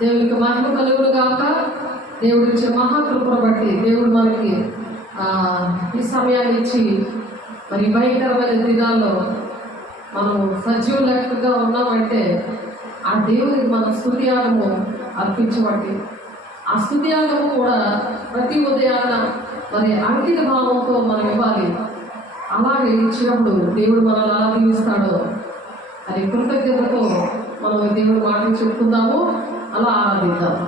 దేవునికి మహిమ కలుగును గాక. దేవుడిచ్చే మహాకృపను బట్టి దేవుడు మనకి ఈ సమయాన్ని ఇచ్చి మరి భయంకరమైన దినాల్లో మనం సజీవ లెక్కగా ఉన్నామంటే ఆ దేవునికి మన స్తుతియాగము అర్పించబట్టి, ఆ స్తుతియాగము కూడా ప్రతి ఉదయాన మరి అంకిత భావంతో మనం ఇవ్వాలి. అలాగే ఇచ్చినప్పుడు దేవుడు మనల్ని అలా దీవిస్తాడో అది కృతజ్ఞతతో మనం దేవుడు మాటలు చెప్పుకుందాము, అలా ఆరాధిద్దాం.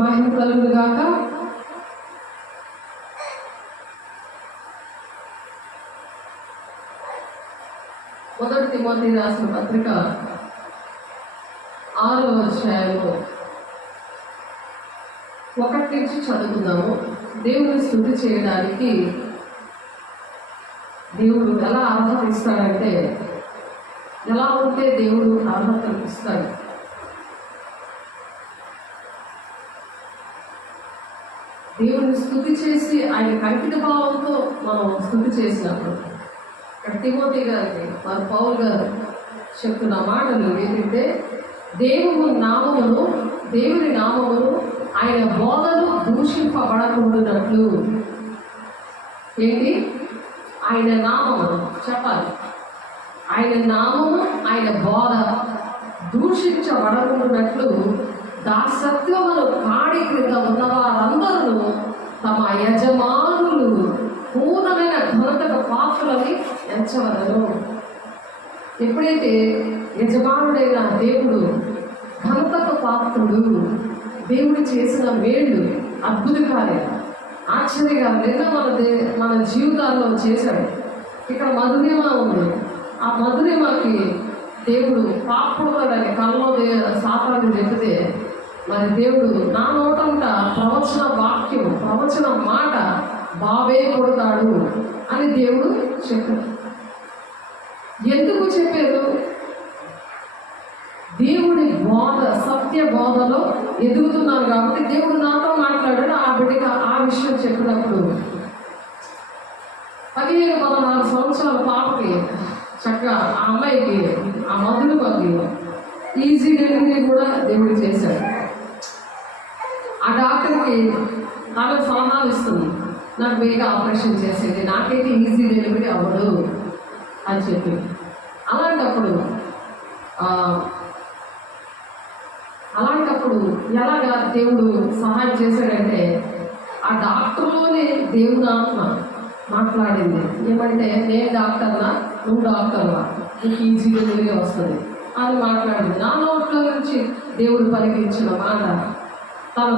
మహిమ కలుగును గాక. మొదటి తిమోతి రాసిన పత్రిక 6వ అధ్యాయంలో 1 నుంచి చదువుకుందాము. దేవుని స్తుతి చేయడానికి దేవుడు ఎలా ఆహ్వానిస్తాడంటే ఎలా ఉంటే దేవుడు అర్హత ఇస్తాడు. దేవుని స్తుతి చేసి ఆయన కంకిత భావంతో మనం స్తుతి చేసినప్పుడు తిమోతి గారికి వారు పౌలు గారు చెప్తున్న మాటలు ఏంటంటే దేవుని నామమును ఆయన బోధలు దూషింపబడకూడనట్లు. ఏంటి? ఆయన నామమును చెప్పాలి. ఆయన నామము ఆయన బోధ దూషించబడకూడనట్లు దాసత్వమును కాడి క్రింద ఉన్న వారందరూ తమ యజమానులు పూర్ణమైన ఘనతకు పాత్రలని ఎంచవలను. ఎప్పుడైతే యజమానుడైన దేవుడు ఘనతకు పాత్రుడు, దేవుడు చేసిన మేళ్ళు అద్భుత కార్యాలు ఆశ్చర్యకాలు లేదా మన జీవితాల్లో చేశాడు. ఇక్కడ మధురిమ ఉంది. ఆ మధురిమకి దేవుడు పాపడని కళ్ళలో సాతాన్ని చెబితే మరి దేవుడు నా నోటంట ప్రవచన మాట బాబే కొడతాడు అని దేవుడు చెప్పాడు. ఎందుకు చెప్పారు? దేవుడి బోధ సత్య బోధలో ఎదుగుతున్నాను కాబట్టి దేవుడు నాతో మాట్లాడాడు. ఆ బిడ్డకి ఆ విషయం చెప్పినప్పుడు 15-16 సంవత్సరాల పాపకి చక్కగా ఆ అమ్మాయికి ఆ మధురిమకి ఈజీ డెలివరీ కూడా దేవుడు చేశాడు. ఆ డాక్టర్కి ఆమె సలహాలు ఇస్తుంది, నాకు వేగా ఆపరేషన్ చేసేది, నాకైతే ఈజీ డెలివరీ అవ్వదు అని చెప్పి. అలాంటప్పుడు ఎలాగా దేవుడు సహాయం చేశాడంటే ఆ డాక్టర్లోనే దేవుని ఆత్మ మాట్లాడింది. ఏమంటే నేను డాక్టర్నా, నువ్వు డాక్టర్నా, నీకు ఈజీ డెలివరీ వస్తుంది అని మాట్లాడింది. నా నోట్లో నుంచి దేవుడు పలికించిన మాట తను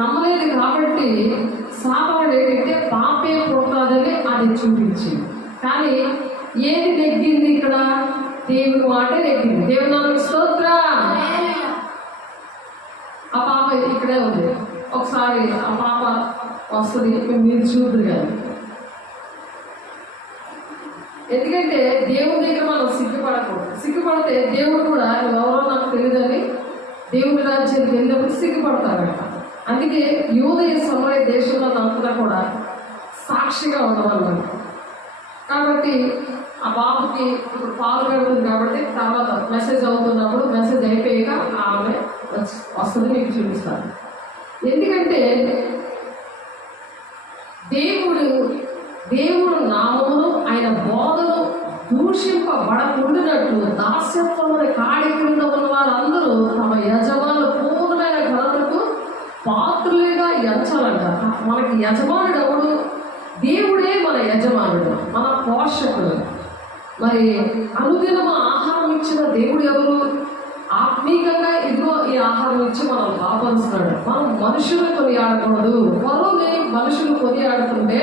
నమ్మలేదు కాబట్టి సాతానుడు ఏంటంటే పాపే పుడతాదని అది చూపించింది. కానీ ఏది నెగ్గింది ఇక్కడ? దేవుని మాట నెగ్గింది. దేవుని నామమునకు స్తోత్రం. ఆ పాప ఇక్కడే ఉంది. ఒకసారి ఆ పాప వస్తుంది, మీరు చూద్దరు కానీ. ఎందుకంటే దేవుని దగ్గర మనం సిగ్గుపడకూడదు. సిగ్గుపడితే దేవుడు కూడా ఎవరో నాకు తెలియదని దేవుని రాజ్యానికి వెళ్ళినప్పుడు సిగ్గుపడతారట. అందుకే యూదయ సమరయ దేశంలో అంతా కూడా సాక్షిగా ఉండమన్నమాట. కాబట్టి ఆ బాబుకి ఇప్పుడు పాలు పెడుతుంది కాబట్టి తర్వాత మెసేజ్ అవుతున్నప్పుడు మెసేజ్ అయిపోయాక ఆమె వస్తుంది, మీకు చూపిస్తాను. ఎందుకంటే దేవుడు నామమును ఆయన బోధను దూషింపబడకుండానట్లు దాస్యత్వముని కాడి క్రింద ఉన్న వారందరూ తమ యజమానులు పూర్ణమైన ఘనతకు పాత్రులుగా ఎంచాలంట. మనకి యజమానుడు ఎవడు? దేవుడే మన యజమానుడు, మన పోషకుడు. మరి అనుదినము ఆహారం ఇచ్చిన దేవుడు ఎవరు? ఆత్మీయంగా ఇదిగో ఈ ఆహారం ఇచ్చి మనం బాపరుస్తున్నాడు. మనం మనుషులు కొనియాడకూడదు. పరువుని మనుషులు కొనియాడుతుంటే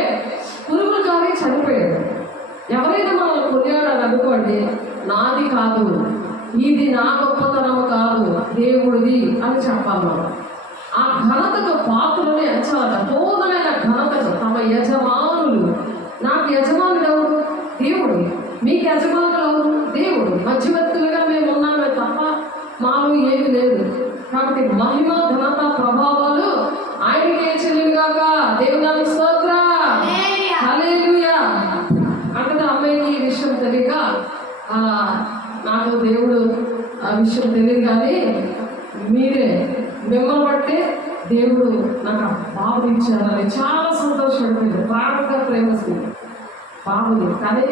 పురుగులు కానీ చనిపోయాడు. ఎవరైనా మనల్ని కొనియాడాలి అనుకోండి, నాది కాదు, ఇది నా గొప్పతనము కాదు, దేవుడిది అని చెప్పాలి. మనం ఆ ఘనతకు పాత్రని ఎంచాలట. పూర్ణమైన ఘనతకు తమ యజమానులు. నాకు యజమానుడు ఎవరు? దేవుడు. మీకు యజమానులు ఎవరు? దేవుడు. మధ్యవర్తులుగా మేము ఉన్నామే తప్ప మాలో ఏమి లేదు. కాబట్టి మహిమ ఘనత ప్రభావాలు ఆయనకే చెల్లిగాక. దేవుని నామమునకు స్తోత్రం. హల్లెలూయా. అంటే అమ్మాయికి ఈ విషయం తెలియక నాకు దేవుడు ఆ విషయం తెలియదు, కానీ మిమ్మల్ని బట్టే దేవుడు నాకు బాబుని ఇచ్చారని చాలా సంతోషపడిపోయింది. ప్రాణంగా ప్రేమిస్తుంది బాబుని. కానీ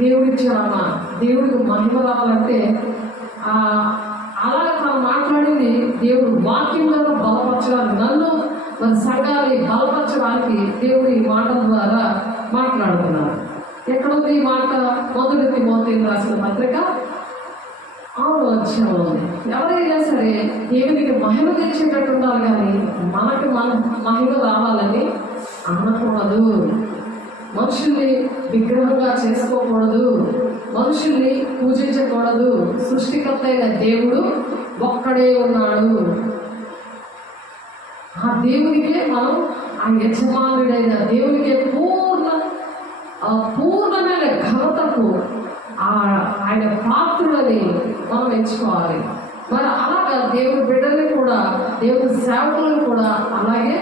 దేవుడు ఇచ్చారమ్మా, దేవుడికి మహిమ రావాలంటే అలా తను మాట్లాడింది. దేవుడు వాక్యంలో బలపరచడానికి, నన్ను మరి సంఘాన్ని బలపరచడానికి దేవుడు ఈ మాటల ద్వారా మాట్లాడుతున్నారు. ఎక్కడుంది ఈ మాట? 1 తిమోతికి రాసిన పత్రిక 6వ అధ్యాయంలో ఉంది. ఎవరైనా సరే దేవునికి మహిమ తెచ్చేటట్టు ఉండాలి, కానీ మనకు మహిమ రావాలని అనకూడదు. మనుషుల్ని విగ్రహంగా చేసుకోకూడదు, మనుషుల్ని పూజించకూడదు. సృష్టికర్త అయిన దేవుడు ఒక్కడే ఉన్నాడు. ఆ దేవునికే మనం, ఆ యజమానుడైన దేవునికే పూర్ణమైన ఘనతకు ఆ దేవుడని మనం ఎంచుకోవాలి. మరి అలాగా దేవుడి బిడ్డల్ని కూడా, దేవుడి సేవకులను కూడా అలాగే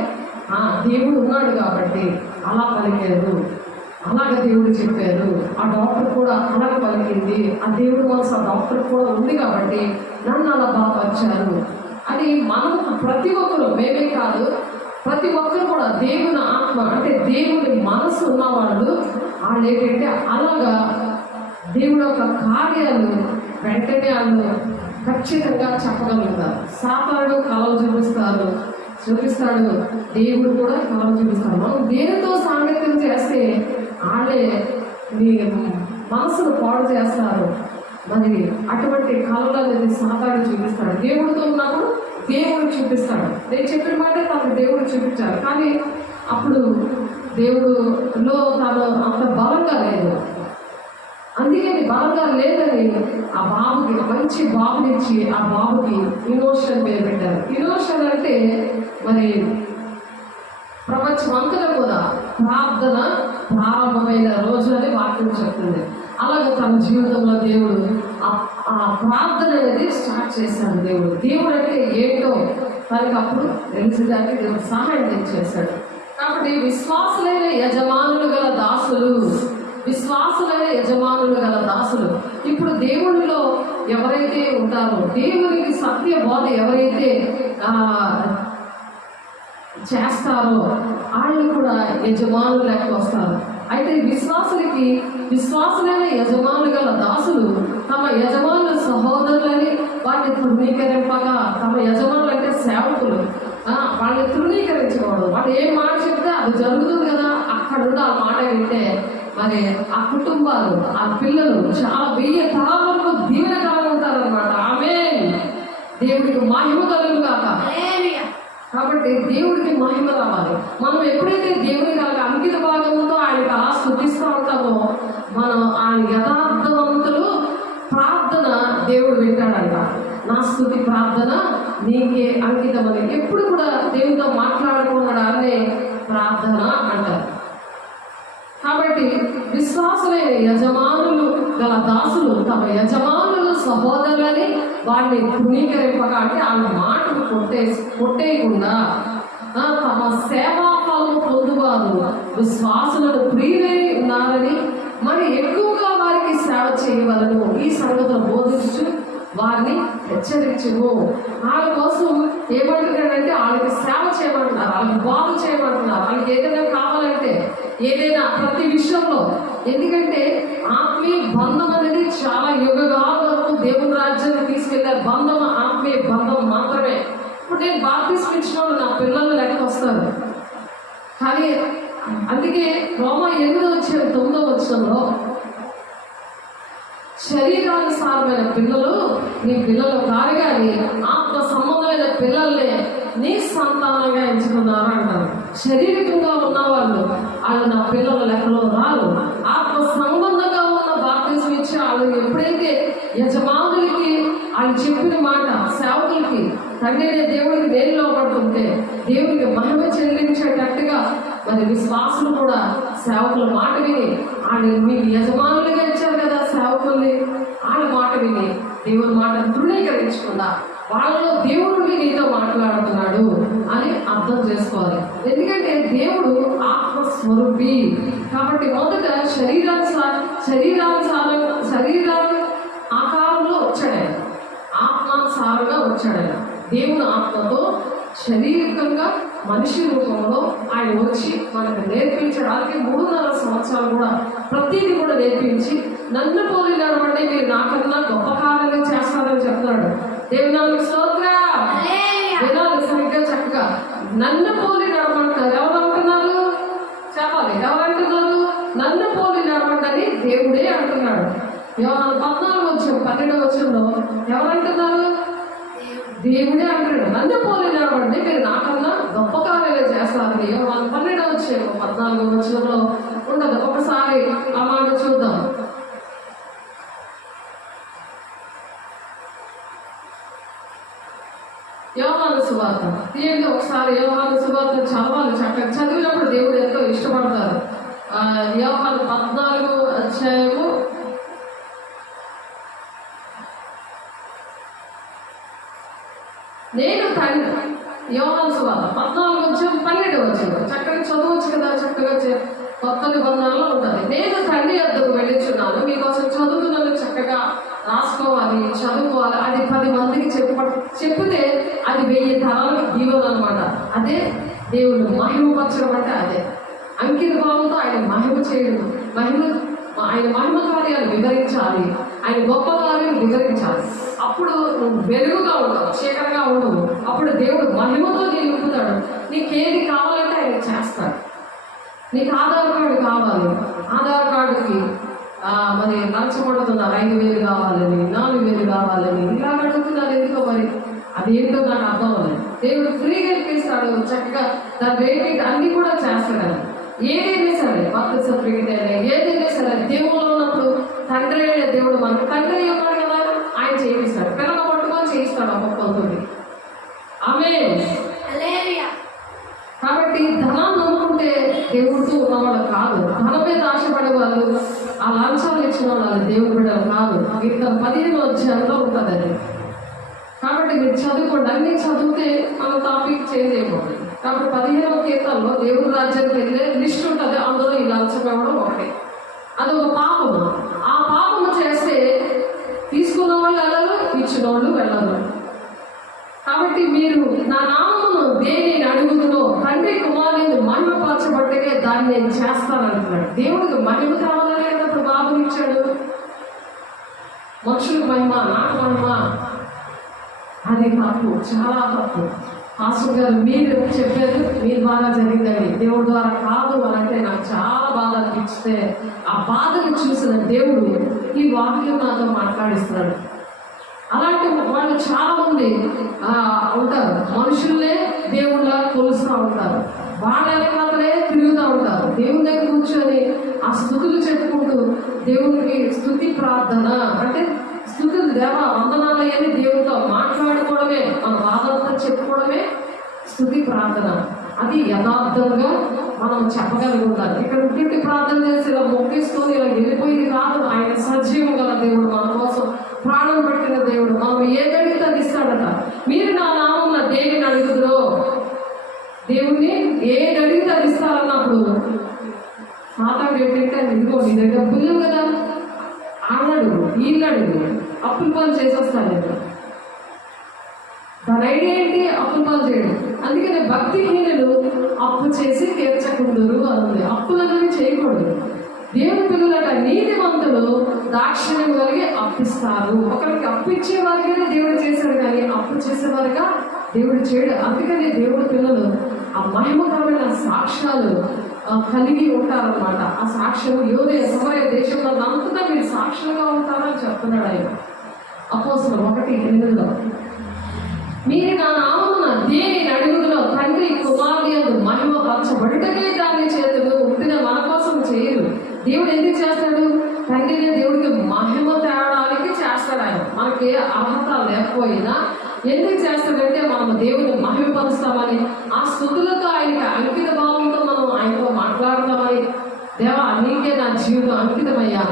దేవుడు ఉన్నాడు కాబట్టి అలా పలికారు, అలాగే దేవుడు చెప్పారు. ఆ డాక్టర్ కూడా అలాగే పలికింది, ఆ దేవుడు మనసు ఆ డాక్టర్ కూడా ఉంది కాబట్టి నన్ను అలా బలపరిచారు అని మనం ప్రతి ఒక్కరు, మేమే కాదు ప్రతి ఒక్కరు కూడా దేవుని ఆత్మ అంటే దేవుని మనసు ఉన్నవాళ్ళు వాళ్ళు ఏంటంటే అలాగా దేవుడు యొక్క కార్యాలు వెంటనే వాళ్ళు ఖచ్చితంగా చెప్పగలుగుతారు. సాతానుడు కలలు చూపిస్తాడు, దేవుడు కూడా కలలు చూపిస్తాడు. మనం దేనితో సాంగత్యం చేస్తే వాళ్ళే నీ మనసును పాడు చేస్తారు. మరి అటువంటి కళలు అనేది సాతానుడు చూపిస్తాడు. దేవుడితో ఉన్నప్పుడు దేవుడు చూపిస్తాడు. నేను చెప్పిన మాట తనకు దేవుడు చూపించాడు, కానీ అప్పుడు దేవుడులో తను అంత బలంగా లేదు. అందుకని బలంగా లేదని ఆ బాబుకి మంచి బాబునిచ్చి ఆ బాబుకి ఇనోషన్ పేరు పెట్టారు. ఇనోషన్ అంటే మరి ప్రపంచమంతటా కూడా ప్రార్థన ప్రారంభమైన రోజు అని వాక్యం చెప్తుంది. అలాగే తన జీవితంలో దేవుడు ఆ ప్రార్థన అనేది స్టార్ట్ చేశాడు. దేవుడు అంటే ఏంటో తనకి అప్పుడు తెలిసేదానికి దేవుడు సహాయం చేశాడు. కాబట్టి విశ్వాసులైన యజమానులు గల దాసులు ఇప్పుడు దేవునిలో ఎవరైతే ఉంటారో, దేవునికి సత్య బోధ ఎవరైతే చేస్తారో వాళ్ళు కూడా యజమానులు లెక్క వస్తారు. అయితే విశ్వాసులైన యజమానులు గల దాసులు తమ యజమానుల సహోదరులని వారిని తృణీకరింపగా, తమ యజమానులు అంటే సేవకులు వాళ్ళని తృణీకరించకూడదు. వాళ్ళు ఏం మాట చెప్తే అది జరుగుతుంది కదా, అక్కడ నుండి ఆ మాట వింటే మరి ఆ కుటుంబాలు, ఆ పిల్లలు చాలా 1000 తరాలకు దీవెనకరంగా ఉంటారనమాట. ఆమేన్. దేవుడికి మహిమ కలుగు కాక. కాబట్టి దేవుడికి మహిమ రావాలి. మనం ఎప్పుడైతే దేవుని కనుక అంకిత భాగంతో ఆయనకి అలా స్తుతిస్తూ ఉంటామో మనం ఆయన యథార్థవంతులు ప్రార్థన దేవుడు వింటాడంట. నా స్తుతి ప్రార్థన నీకే అంకితమని ఎప్పుడు కూడా దేవుడితో మాట్లాడుకున్నాడాన్నే ప్రార్థన అంటారు. కాబట్టి విశ్వాసులైన యజమానులు గల దాసులు తమ యజమానుల సహోదరులని వారిని తృణీకరింపగా అంటే వాళ్ళ మాటలు కొట్టేయకుండా తమ సేవా ఫలము పొందువారు విశ్వాసులను ప్రియులై ఉన్నారని మరి ఎక్కువగా వారికి సేవ చేయవలను ఈ సంగతులు బోధించు వారిని హెచ్చరించుము. వాళ్ళ కోసం ఏమంటున్నాడంటే వాళ్ళకి సేవ చేయమంటున్నారు, వాళ్ళకి బాగు చేయమంటున్నారు. వాళ్ళకి ఏదైనా కావాలంటే ఏదైనా ప్రతి విషయంలో, ఎందుకంటే ఆత్మీయ బంధం అనేది చాలా యుగాల వరకు దేవుని రాజ్యాన్ని తీసుకెళ్లే బంధం ఆత్మీయ బంధం మాత్రమే. ఇప్పుడు నేను బాప్తిస్మం ఇచ్చిన వాళ్ళు నా పిల్లలు లెక్క వస్తారు. కానీ అందుకే రోమా 8:9 శరీరానుసారమైన పిల్లలు నీ పిల్లలు కాదు కానీ ఆత్మ సంబంధమైన పిల్లల్ని నీ సంతానంగా ఎంచుకున్నారు అంటారు. శారీరకంగా ఉన్నవాళ్ళు వాళ్ళు నా పిల్లల లెక్కలో రారు. ఆత్మ సంబంధంగా ఉన్న బాప్తిస్మం ఇచ్చి వాళ్ళు ఎప్పుడైతే యజమానులకి వాళ్ళు చెప్పిన మాట సేవకులకి తండ్రి దేవుడికి నేరులో పడుతుంటే దేవుడికి మహిమ చెల్లించేటట్టుగా మరి విశ్వాసులు కూడా సేవకుల మాట విని వాళ్ళు మీకు యజమానులుగా ఇచ్చారు కదా సేవకుల్ని, వాళ్ళ మాట విని దేవుని మాట తృణీకరించకుండా వాళ్ళలో దేవుడు నీతో మాట్లాడుతున్నాడు అని అర్థం చేసుకోవాలి. ఎందుకంటే దేవుడు ఆత్మస్వరూపి కాబట్టి మొదట శరీర ఆకారంలో వచ్చాడు, ఆత్మానుసారంగా వచ్చాడు. దేవుని ఆత్మతో శారీరకంగా మనిషి రూపంలో ఆయన వచ్చి మనకు నేర్పించడానికి 3.5 సంవత్సరాలు కూడా ప్రతిదీ కూడా నేర్పించి నన్ను పోలి నడవండి మీరు నాకన్నా గొప్ప కార్యాలు చేస్తారని చెప్తున్నాడు. దేవుని స్తోత్రం. వినాలి సరిగ్గా చక్కగా. నన్ను పోలి నడమంటారు. ఎవరు అంటున్నారు చెప్పాలి, ఎవరు అంటున్నారు? నన్ను పోలి నడవండి దేవుడే అంటున్నాడు. యోహాను 14:12 ఎవరంటున్నారు? దేవుడే అంటాడు. నన్ను పోలి నడవండి మీరు నాకన్నా గొప్ప కార్యాలు చేస్తారు. యోహాను 12:14 ఉండదు. ఒకసారి ఆ మాట చూద్దాం. యోహాను సువార్త తీయండి ఒకసారి. యోహాను సువార్త చదవాలి, చక్కగా చదివినప్పుడు దేవుడు ఎంతో ఇష్టపడతారు. యోహాను 14 అధ్యాయము నేను తండ్రి. యోహాను సువార్త 14:12 చక్కగా చదవచ్చు కదా, చక్కగా కొత్త నిబంధనలో ఉంటుంది. నేను తండ్రి వద్దకు వెళ్ళుచున్నాను, మీకోసం చదువుతున్నాను, చక్కగా రాసుకోవాలి, చదువుకోవాలి. అది 10 మందికి చెప్తే అది 1000 తరాలకు దీవెన అనమాట. అదే దేవుడు మహిమపరచడం అంటే అదే. అంకిత భావంతో ఆయన మహిమ చేయడం, ఆయన మహిమ కార్యాలు వివరించాలి, ఆయన గొప్ప కార్యాలు వివరించాలి. అప్పుడు నువ్వు వెలుగుగా ఉండవు, చీకటిగా ఉండవు. అప్పుడు దేవుడు మహిమతో నేను నింపుతాడు. నీకేది కావాలంటే ఆయన చేస్తాడు. నీకు ఆధార్ కార్డు కావాలి, ఆధార్ కార్డుకి మరి లంచం అడుగుతున్నారు, 5,000 కావాలని, 4,000 కావాలని ఇలా అడుగుతున్నారు. ఎందుకో మరి అదేంటో నాకు అర్థం అవ్వలేదు. దేవుడు ఫ్రీగా ఇప్పిస్తాడు, చక్కగా దాని రేట్ అన్ని కూడా చేస్తాడు. ఏదైనా సరే, బర్త్ సర్టిఫికేట్ అయినా ఏదైనా సరే, దేవుడు ఉన్నప్పుడు తండ్రి అయిన దేవుడు మనకు తండ్రి ఉన్నాడు కదా, ఆయన చేయిస్తాడు. పిల్లల పట్టుకొని చేయిస్తాడు ఒక్కొక్కరితోటి. ఆమేన్. కాబట్టి ధనాన్ని నమ్ముకుంటే దేవుడితో ఉన్నవాళ్ళు కాదు. ధనం మీద ఆశపడే వాళ్ళు, ఆ లంచాలు ఇచ్చిన వాళ్ళు దేవుడు బిడ్డలు కాదు. ఇక్కడ 15 ఉంటుంది అది. కాబట్టి మీరు చదువుకోండి, అన్ని చదివితే మన టాపిక్ చేంజ్ అయిపోతుంది. కాబట్టి 15వ కీర్తనలో దేవుడి రాజ్యానికి వెళ్ళే లిస్ట్ ఉంటుంది. అందులో ఈ లంచం ఇవ్వడం ఒకటి. అది ఒక పాపము. ఆ పాపము చేస్తే తీసుకున్న వాళ్ళు వెళ్ళరు, ఇచ్చిన వాళ్ళు వెళ్ళరు. కాబట్టి మీరు నా నామమును దేనిని అడుగుదునో తండ్రి కుమారుని మహిమపరచబట్టకే దాన్ని నేను చేస్తానంటున్నాడు. దేవుడికి మహిమ కావాలనే కదా ఇప్పుడు బాబుని ఇచ్చాడు. మనుషులకు మహిమ, నాకు మహిమ, అది తప్పు, చాలా తప్పు. పాస్టర్ గారు మీరు చెప్పారు, మీ ద్వారా జరిగిందండి, దేవుడి ద్వారా కాదు అని అంటే నాకు చాలా బాధ అనిపిస్తే, ఆ బాధను చూసిన దేవుడు ఈ వాక్యం నాతో మాట్లాడిస్తున్నాడు. అలాంటి వాళ్ళు చాలా మంది ఉంటారు, మనుషుల్లే దేవుళ్ళ కొలుస్తూ ఉంటారు, వాళ్ళ వెనకాలనే తిరుగుతూ ఉంటారు. దేవుని దగ్గర కూర్చొని ఆ స్తుతులు చెప్పుకుంటూ దేవునికి స్తుతి ప్రార్థన అంటే స్తుతులు, దేవ వందనాలు అని దేవుడితో మాట్లాడుకోవడమే, మన బాధంతా చెప్పుకోవడమే స్తుతి ప్రార్థన. అది యథార్థంగా మనం చెప్పగలిగి ఉండాలి. ఇక్కడ ఉంటుంటే ప్రార్థన చేసి ఇలా మొక్కేసుకొని ఇలా వెళ్ళిపోయింది కాదు. ఆయన సజీవం గల దేవుడు, మన కోసం ప్రాణం పెట్టిన దేవుడు. మనం ఏదడిగితే అది ఇస్తాడట. మీరు నా నామమున దేనిని అడుగుదురో, దేవుణ్ణి ఏది అడిగితే అది ఇస్తారన్నప్పుడు సాతానుడు ఏంటంటే, ఇదిగో నీ దగ్గర డబ్బులు లేవు కదా, ఆడడుగు, వీళ్ళడుగు, అప్పుల పనులు చేసేస్తాను. దాని ఐడియా ఏంటి? అప్పుల పనులు చేయడం. అందుకని భక్తిహీనులు అప్పు చేసి తీర్చకుందరు అన్నది. అప్పులన్నీ చేయకూడదు. దేవుని పిల్లలట నీతివంతులు దాక్షిణ్యం కలిగి అప్పిస్తారు. ఒకరికి అప్పిచ్చే వారిగానే దేవుడు చేశాడు, కానీ అప్పు చేసేవారుగా దేవుడు చేయడు. అందుకని దేవుడి పిల్లలు ఆ మహిమకరమైన సాక్ష్యాలు కలిగి ఉంటారన్నమాట. ఆ సాక్ష్యం యోధే సమయ దేశంలో అంతటా మీరు సాక్షులుగా ఉంటారని చెప్తున్నాడు ఆయన. అపోస్తలులు 1:8 మీరు నా నామమున దేనిని అడుగుదురో తండ్రి కుమారుని యందు మహిమ పరచబడుటకే దాన్ని చేతులు ఉంటిన మన కోసం చేయరు. దేవుడు ఎందుకు చేస్తాడు? తండ్రిని దేవుడికి మహిమ తేవడానికి చేస్తాడు. ఆయన మనకి అర్హత లేకపోయినా ఎందుకు చేస్తాడంటే మనం దేవుని మహిమపరుస్తామని, ఆ స్థుతులతో ఆయనకి అంకిత భావంతో మనం ఆయనతో మాట్లాడతామని. దేవా నీకే నా జీవితం అంకితమయ్యా,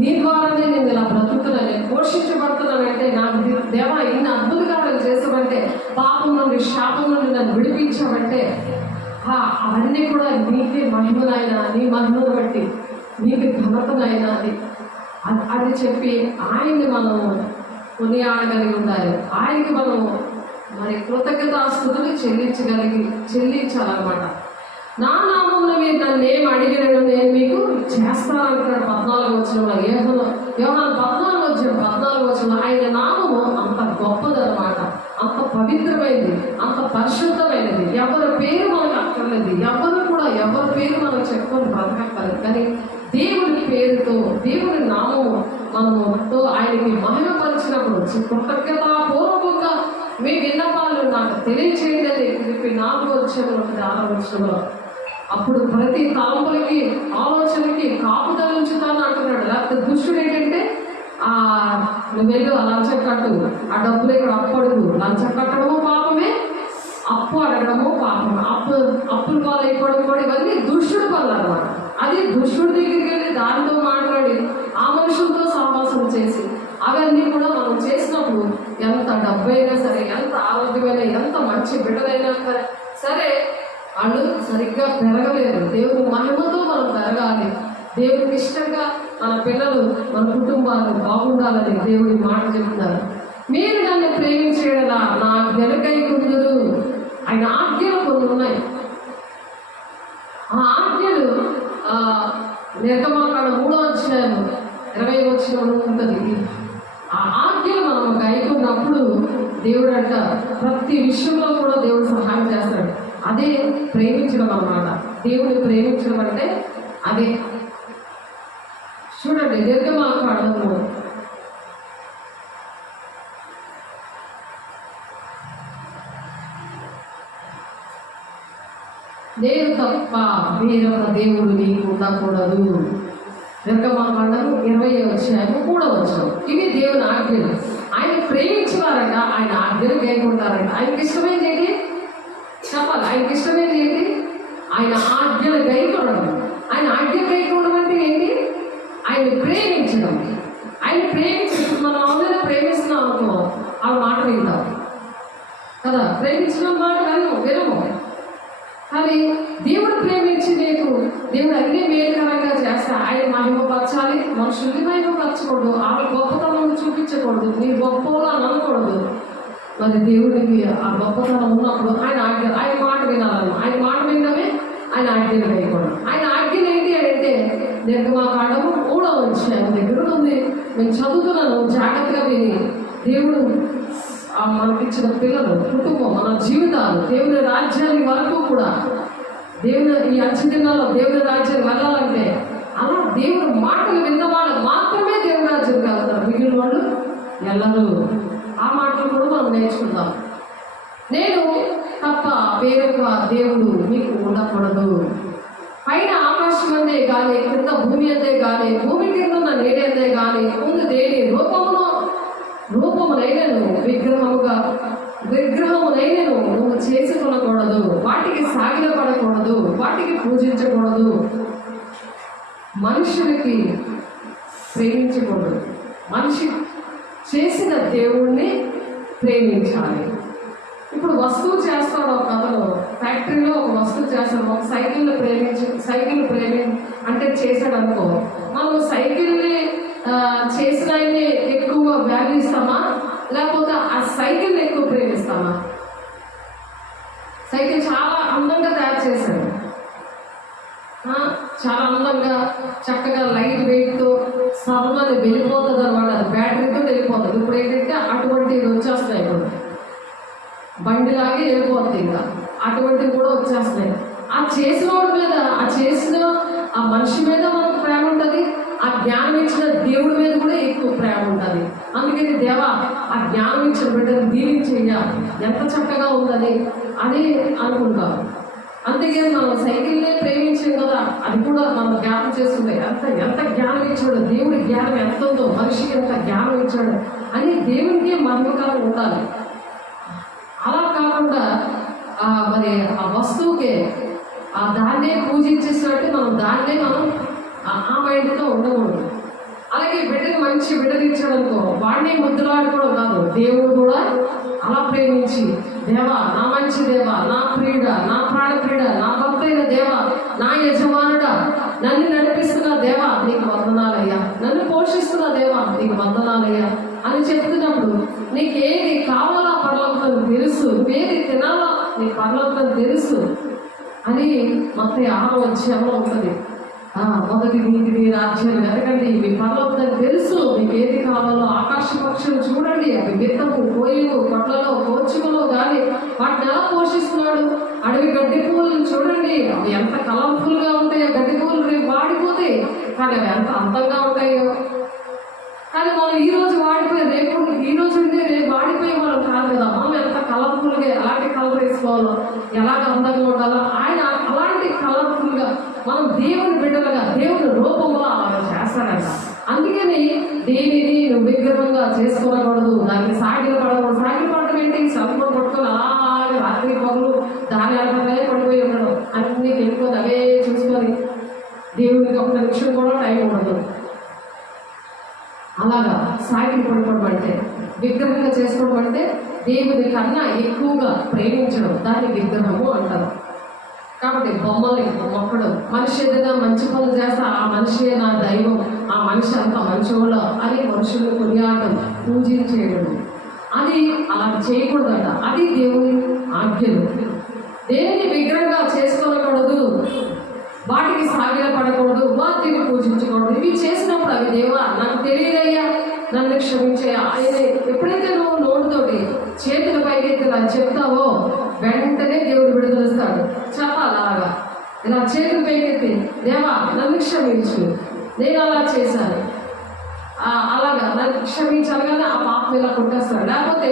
నీ ద్వారానే నేను ఇలా బ్రతుకుతున్నాను, నేను పోషించబడుతున్నానంటే, నాకు దేవా ఇన్ని అద్భుతకాలు చేసామంటే, పాపం నుండి శాపం నుండి నన్ను విడిపించామంటే అవన్నీ కూడా నీకే మహిమనైనా, నీ మహిమను బట్టి నీకు ఘనతనైనా అది చెప్పి ఆయన్ని మనం కొనియాడగలిగి ఉండాలి. ఆయనకి మనం మరి కృతజ్ఞతాస్తుతులు చెల్లించాలన్నమాట. నా నామంలో మీరు నన్ను ఏం అడిగినను నేను మీకు చేస్తానంటున్నాడు. 14 యోహాను 14 ఆయన నామము అంత గొప్పదన్నమాట, అంత పవిత్రమైనది, అంత పరిశుద్ధమైనది. ఎవరి పేరు మనకు అక్కర్లేదు, ఎవరి పేరు మనం చెప్పుకొని బ్రతకక్కర్లేదు. కానీ దేవుని పేరుతో, దేవుని నామము మనముతో ఆయనకి మహిమపరిచినప్పుడు కృతజ్ఞతాపూర్వకంగా మీ విన్నపాలు నాకు తెలియచేయండి అని చెప్పి 4:6 అప్పుడు ప్రతి తలంపులకి ఆలోచనకి కాపుదల ఉంచుతాను అంటున్నాడు. లేకపోతే దుష్టుడు ఏంటంటే నువ్వు వెళ్ళు ఆ లంచం కట్టు, ఆ డబ్బులు ఇక్కడ అప్పు అడుగు. లంచం కట్టడము పాపమే, అప్పు అడగడము పాపమే, అప్పుల పాలు అయిపోవడం కూడా ఇవన్నీ దుష్టుడు పనులు అన్నమాట. అది దుష్టుడి దగ్గరికి వెళ్ళి దానితో మాట్లాడి ఆ మనుషులతో సహవాసం చేసి అవన్నీ కూడా మనం చేసినప్పుడు ఎంత డబ్బు అయినా సరే, ఎంత ఆరోగ్యమైన పిల్లలమైనా ఎంత మంచి బిడ్డలైనా సరే వాళ్ళు సరిగ్గా పెరగలేరు. దేవుని మహిమతో మనం పెరగాలి. దేవునికి ఇష్టంగా మన పిల్లలు మన కుటుంబాలు బాగుండాలని దేవుడి మాట చెప్తున్నారు. మీరు నన్ను ప్రేమించేలా నా ఆజ్ఞలకై కుందురు. ఆయన ఆజ్ఞలు కొన్ని ఉన్నాయి. ఆ ఆజ్ఞలు నిర్గమాకాండం 3:20 ఉంటుంది. ఆ ఆజ్ఞలు మనం గైకున్నప్పుడు దేవుడు అంట ప్రతి విషయంలో కూడా దేవుడు సహాయం చేస్తాడు. అదే ప్రేమించడం అన్నమాట. దేవుడిని ప్రేమించడం అంటే అదే. చూడండి, నిర్గమాకాండము నేను తప్ప వేరొక దేవుడు నీకు ఉండకూడదు. నిర్గమాకాండం 20:3 ఇవి దేవుని ఆజ్ఞలు. ఆయన ప్రేమించేవారంట, ఆయన ఆజ్ఞలు గైకుంటారంట. ఆయనకి ఇష్టమైంది ఏంటి చెప్పాలి? ఆయనకి ఇష్టమైంది ఏంటి? ఆయన ఆజ్ఞలు గైకొనడం. ఆయన ఆజ్ఞ గైకొనడం అంటే ఏంటి? ఆయన ప్రేమించడం. ఆయన మనం అందరూ ప్రేమిస్తున్నాం అనుకో, ఆ మాట వింటాం కదా. ప్రేమించడం మాట వినము. కానీ దేవుడు ప్రేమించి దేవుడు అన్ని మేలుకరంగా చేస్తా. ఆయన మహిమపరచాలి, మనుషుల్ని మహిమపరచకూడదు, ఆమె గొప్పతనం చూపించకూడదు, నీ గొప్పలో అని అనకూడదు. మరి దేవుడికి ఆ గొప్పతనం ఉన్నప్పుడు ఆయన మాట వినాలని, ఆయన మాట వినడమే ఆయన ఆజ్ఞలు వేయకూడదు. ఆయన ఆజ్ఞలు ఏంటి అంటే నిర్గమాకాండము 3:1 దగ్గర ఉంది. నేను చదువుతున్నాను, జాగ్రత్తగా విని. దేవుడు మనకిచ్చిన పిల్లలు, కుటుంబం, మన జీవితాలు దేవుని రాజ్యాన్ని వరకు కూడా దేవుని ఈ అంచెదినాల్లో దేవుని రాజ్యాన్ని వెళ్ళాలంటే అలా దేవుని మాటలు విన్నవాళ్ళు మాత్రమే దేవుని రాజ్యం వెళ్తారు. మిగిలిన వాళ్ళు వెళ్ళరు. ఆ మాటలు కూడా మనం నేర్చుకుందాం. నేను తప్ప వేరొక దేవుడు మీకు ఉండకూడదు. పైన ఆకాశం అందే కానీ, కింద భూమి అందే కానీ, భూమి కింద ఉన్న నేడే అందే కానీ, ముందు దేని రూపమునైనను విగ్రహమునైనను నువ్వు చేసుకొనకూడదు. వాటికి సాగిలపడకూడదు, వాటికి పూజించకూడదు. మనుషులకి ప్రేమించకూడదు. మనిషి చేసిన దేవుణ్ణి ప్రేమించాలి. ఇప్పుడు వస్తువు చేస్తాడు ఒక అతను, ఫ్యాక్టరీలో ఒక వస్తువు చేస్తాడు. ఒక సైకిల్ అంటే చేశాడు అనుకో, మనం సైకిల్ని చేసిన ఆయన్ని ఎక్కువ వాల్యూ ఇస్తామా, లేకపోతే ఆ సైకిల్ని ఎక్కువ ప్రేమిస్తామా? సైకిల్ చాలా అందంగా తయారు చేశాడు, చాలా అందంగా చక్కగా లైట్ వెయిట్తో సర్వని వెళ్ళిపోతుంది అనమాట. అది బ్యాటరీతో వెళ్ళిపోతుంది. ఇప్పుడు ఏంటంటే అటువంటి వచ్చేస్తున్నాయి. ఇప్పుడు బండిలాగే వెళ్ళిపోతుంది. ఇంకా అటువంటివి కూడా వచ్చేస్తున్నాయి. ఆ చేసిన ఆ మనిషి మీద మనకు ప్రేమ ఉంటుంది, ఆ జ్ఞానం ఇచ్చిన దేవుడి మీద కూడా ఎక్కువ ప్రేమ ఉంటుంది. అందుకని దేవా ఆ జ్ఞానం ఇచ్చిన బిడ్డను దీవించేయ, ఎంత చక్కగా ఉందని అని అనుకుంటాం. అందుకని మనం సైకిల్నే ప్రేమించాం కదా, అది కూడా మనం జ్ఞానం చేస్తుంది. ఎంత జ్ఞానం ఇచ్చాడు, దేవుడి జ్ఞానం ఎంత ఉందో, మనిషికి ఎంత జ్ఞానం ఇచ్చాడు అని దేవునికి మహిమకరం ఉండాలి. అలా కాకుండా మరి ఆ వస్తువుకే దాన్నే పూజించేసినట్టు మనం ఆ మైండ్తో ఉండకూడదు. అలాగే బిడ్డకి మంచి బిడ్డలు ఇచ్చాడనుకో, వాడిని ముద్దులాడుకోవడం కాదు, దేవుడు కూడా అలా ప్రేమించి దేవా నా మంచి దేవా, నా ప్రియుడ, నా ప్రాణ ప్రియుడ, నా భక్తైన దేవా, నా యజమానుడా, నన్ను నడిపిస్తున్న దేవా నీకు వందనాలయ్యా, నన్ను పోషిస్తున్న దేవా నీకు వందనాలయ్యా అని చెప్తున్నప్పుడు నీకు ఏది కావాలో పరలోకం తెలుసు, ఏది తినాలో నీకు పరలోకం తెలుసు అని మొత్తం 6వ ఉంటుంది. మొదటి నీతిని రాజ్యాలు వెతకండి, మీ పరలోకం తెలుసు, మీకు ఏది కావాలో. ఆకాశ పక్షులు చూడండి, అవి విత్తము కోయు, కొట్లలో కోచుకలో కానీ వాటిని ఎలా పోషిస్తున్నాడు. అడవి గడ్డి పువ్వులను చూడండి, అవి ఎంత కలర్ఫుల్గా ఉంటాయో. గడ్డి పువ్వులు రేపు వాడిపోతాయి, కానీ అవి ఎంత అందంగా ఉంటాయో. కానీ మనం ఈ రోజు వాడిపోయి రేపు వాడిపోయి మనం కాదు కదా. మనం ఎంత కలర్ఫుల్గా ఎలాంటి కలర్ వేసుకోవాలో, ఎలాగ అందంగా ఉండాలో ఆయన అలాంటి కలర్ఫుల్గా మనం దేవుని బిడ్డలుగా దేవుని రూపంలో అలా చేస్తాడంట. అందుకని దేనిని నువ్వు విగ్రహంగా చేసుకోకూడదు, దానికి సాగిలు పడకూడదు. సాగిలు పడడం ఏంటి? సర్వం పట్టుకొని అలాగే రాత్రి పగులు దాని అర్థమే పడిపోయి ఉండడం, అన్ని వెళ్ళిపోయి అవే చూసుకొని దేవునికి ఒక నిమిషం కూడా టైం ఉండదు. అలాగా సాగిలు పడుకోవడం అంటే, విగ్రహంగా చేసుకోవడం అంటే దేవుని కన్నా ఎక్కువగా ప్రేమించడం దాన్ని విగ్రహము అంటారు. కాబట్టి బొమ్మల్ని మొక్కడం, మనిషి ఏదైనా మంచి పనులు చేస్తే ఆ మనిషే నా దైవం, ఆ మనిషి అంత మంచోళ్ళ అని మనుషులు కొనియాడడం, పూజించేయడం, అది అలా చేయకూడదట. అది దేవుని ఆజ్ఞలు. దేన్ని విగ్రహంగా చేసుకోకూడదు, వాటికి సాగిల పడకూడదు, వాటిని పూజించకూడదు. ఇవి చేసినప్పుడు అవి దేవా నాకు తెలియదయ్యా, నన్ను క్షమించయ్యా. ఆయన ఎప్పుడైతే నువ్వు నోటితోటి చేతుల పైకి ఇలా చెప్తావో వెంటనే దేవుడు విడుదలస్తాడు. చెప్పాలి అలాగా, ఇలా చేతులు పైకెత్తి దేవా నన్ను క్షమించు, నేను అలా చేశాను, అలాగా నన్ను క్షమించాలి, కానీ ఆ పాపం ఇలా కొట్టేస్తాడు. లేకపోతే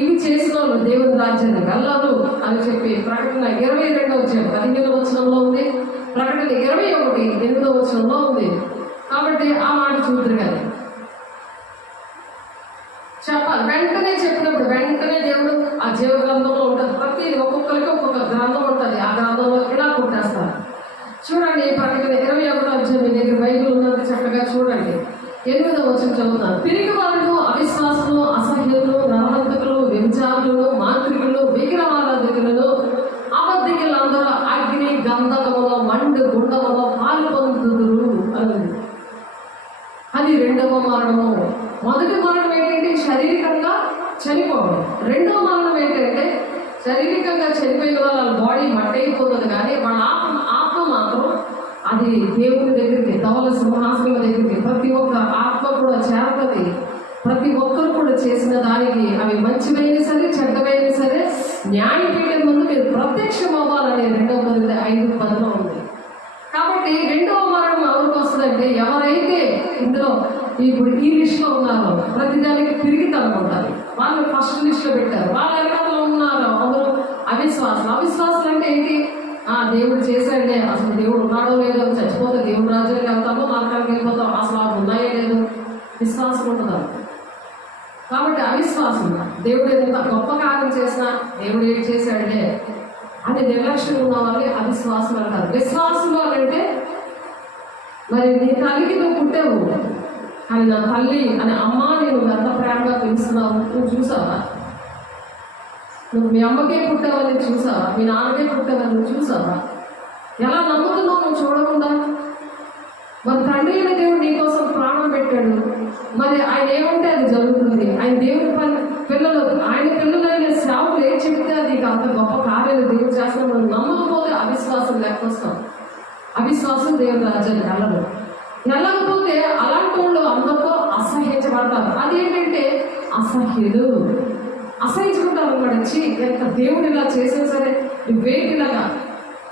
ఇవి చేసిన వాళ్ళు దేవుని రాజ్యాన్ని వెళ్ళరు అని చెప్పి ప్రకటన 22:15 ఉంది, ప్రకటన 21:8 ఉంది. కాబట్టి ఆ మాట చూద్దరు కానీ చెప్పాలి. వెంటనే చెప్పినప్పుడు వెంటనే దేవుడు ఆ జీవ గ్రంథంలో ఉంటుంది. ప్రతి ఒక్కొక్కరికి ఒక్కొక్క గ్రంథం ఉంటుంది, ఆ గ్రంథంలో ఇలా కొట్టేస్తారు. చూడండి, ప్రకటన 21 మీ దగ్గర బైబిల్ ఉన్నది, చక్కగా చూడండి. 8వ చదువుతాను. పిరికి వాళ్ళు, అవిశ్వాసులు, అసహ్యులు, నరహంతకులు, వ్యభిచారులు, మాంత్రికులు, విగ్రహారాధకులను, అబద్ధికులందరూ అగ్ని గంధకములో మండు గుండములో పాలు పొందుదురు అని. అది 2వ మరణము. మొదటి మరణం ఏంటంటే శారీరకంగా చనిపోవడం. 2వ మరణం ఏంటంటే శారీరకంగా చనిపోయిన వాళ్ళ బాడీ మట్టయిపోతుంది, కానీ వాళ్ళ ఆత్మ మాత్రం అది దేవుని దగ్గరికి, ధవల సింహాసనం దగ్గరికి ప్రతి ఒక్క ఆత్మ కూడా చేరుతుంది. ప్రతి ఒక్కరు కూడా చేసిన దానికి, అవి మంచివైనా సరే చెడ్డవైనా సరే, న్యాయపీఠం ముందు మీరు ప్రత్యక్షం అవ్వాలని 2వ కొరింథీ 5:10 ఉంది. కాబట్టి 2వ మరణం ఎవరికి వస్తుందంటే, ఎవరైతే ఇందులో ఇప్పుడు ఈ లిస్టులో ఉన్నారో ప్రతిదానికి తిరిగి తనుకుంటారు. వాళ్ళు ఫస్ట్ లిస్టులో పెట్టారు. వాళ్ళ వెనకాల ఉన్నారు ఎవరు? అవిశ్వాసులు. అవిశ్వాసులు అంటే ఏంటి? దేవుడు చేశాడే, అసలు దేవుడు ఉన్నాడో లేదో, చచ్చిపోతే దేవుడు రాజ్యానికి వెళ్తామో నరకానికి వెళ్ళిపోతాం, అసలు అవి ఉన్నాయో లేదో విశ్వాసం ఉంటుందారు. కాబట్టి అవిశ్వాసం, దేవుడు ఎంత గొప్ప కార్యం చేసినా దేవుడు ఏం చేశాడే అని నిర్లక్ష్యం ఉన్న వాళ్ళని అవిశ్వాసం అంటారు. విశ్వాసం అంటే, మరి నీ తల్లికి నువ్వు పుట్టావు, కానీ నా తల్లి అని అమ్మ నేను ఎంత ప్రేమగా పిలుస్తున్నావు, నువ్వు చూసావా? నువ్వు మీ అమ్మకే పుట్టావని చూసావా? మీ నాన్నకే పుట్టావని నువ్వు చూసావా? ఎలా నమ్ముతున్నావు నువ్వు చూడకుండా? మరి తండ్రి అయిన దేవుడు నీకోసం ప్రాణం పెట్టాడు, మరి ఆయన ఏమంటే అది జరుగుతుంది. ఆయన దేవుడి పిల్లలు, ఆయన పిల్లలైన సేవకులు ఏం చెప్తే అది అంత గొప్ప కార్యాలు దేవుడు చేస్తాం. మనం నమ్మకపోతే అవిశ్వాసం లేకొస్తాం. అవిశ్వాసం దేవుడి రాజ్యాన్ని వెళ్ళదు. వెళ్ళకపోతే అలాంటి వాళ్ళు అందరితో అసహ్యించబడతారు. అదేంటంటే అసహ్యులు, అసహించుకుంటారు అన్నమాట. ఎంత దేవుడు ఇలా చేసినా సరే నువ్వేటిలాగా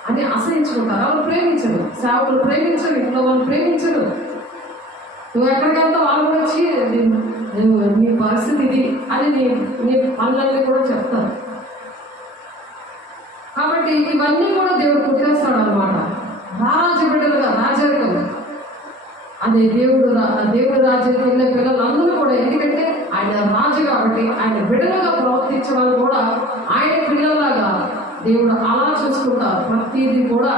అని అసహించుకుంటారు. వాళ్ళు ప్రేమించరు, సేవకులు ప్రేమించరు, ఇంట్లో వాళ్ళు ప్రేమించరు. నువ్వు ఎక్కడికెళ్తా వాళ్ళు కూడా వచ్చి నీ పరిస్థితి ఇది అని నీ పనులన్నీ కూడా చెప్తారు. కాబట్టి ఇవన్నీ కూడా దేవుడు పుట్టేస్తాడు అనమాట. రారాజు బిడ్డలుగా రాజరికం అదే దేవుడు రాజ్యానికి వెళ్ళే పిల్లలందరూ కూడా, ఎందుకంటే ఆయన రాజు కాబట్టి ఆయన బిడ్డలుగా ప్రవర్తించే వాళ్ళు కూడా ఆయన పిల్లలాగా దేవుడు అలా చూసుకుంటారు. ప్రతిదీ కూడా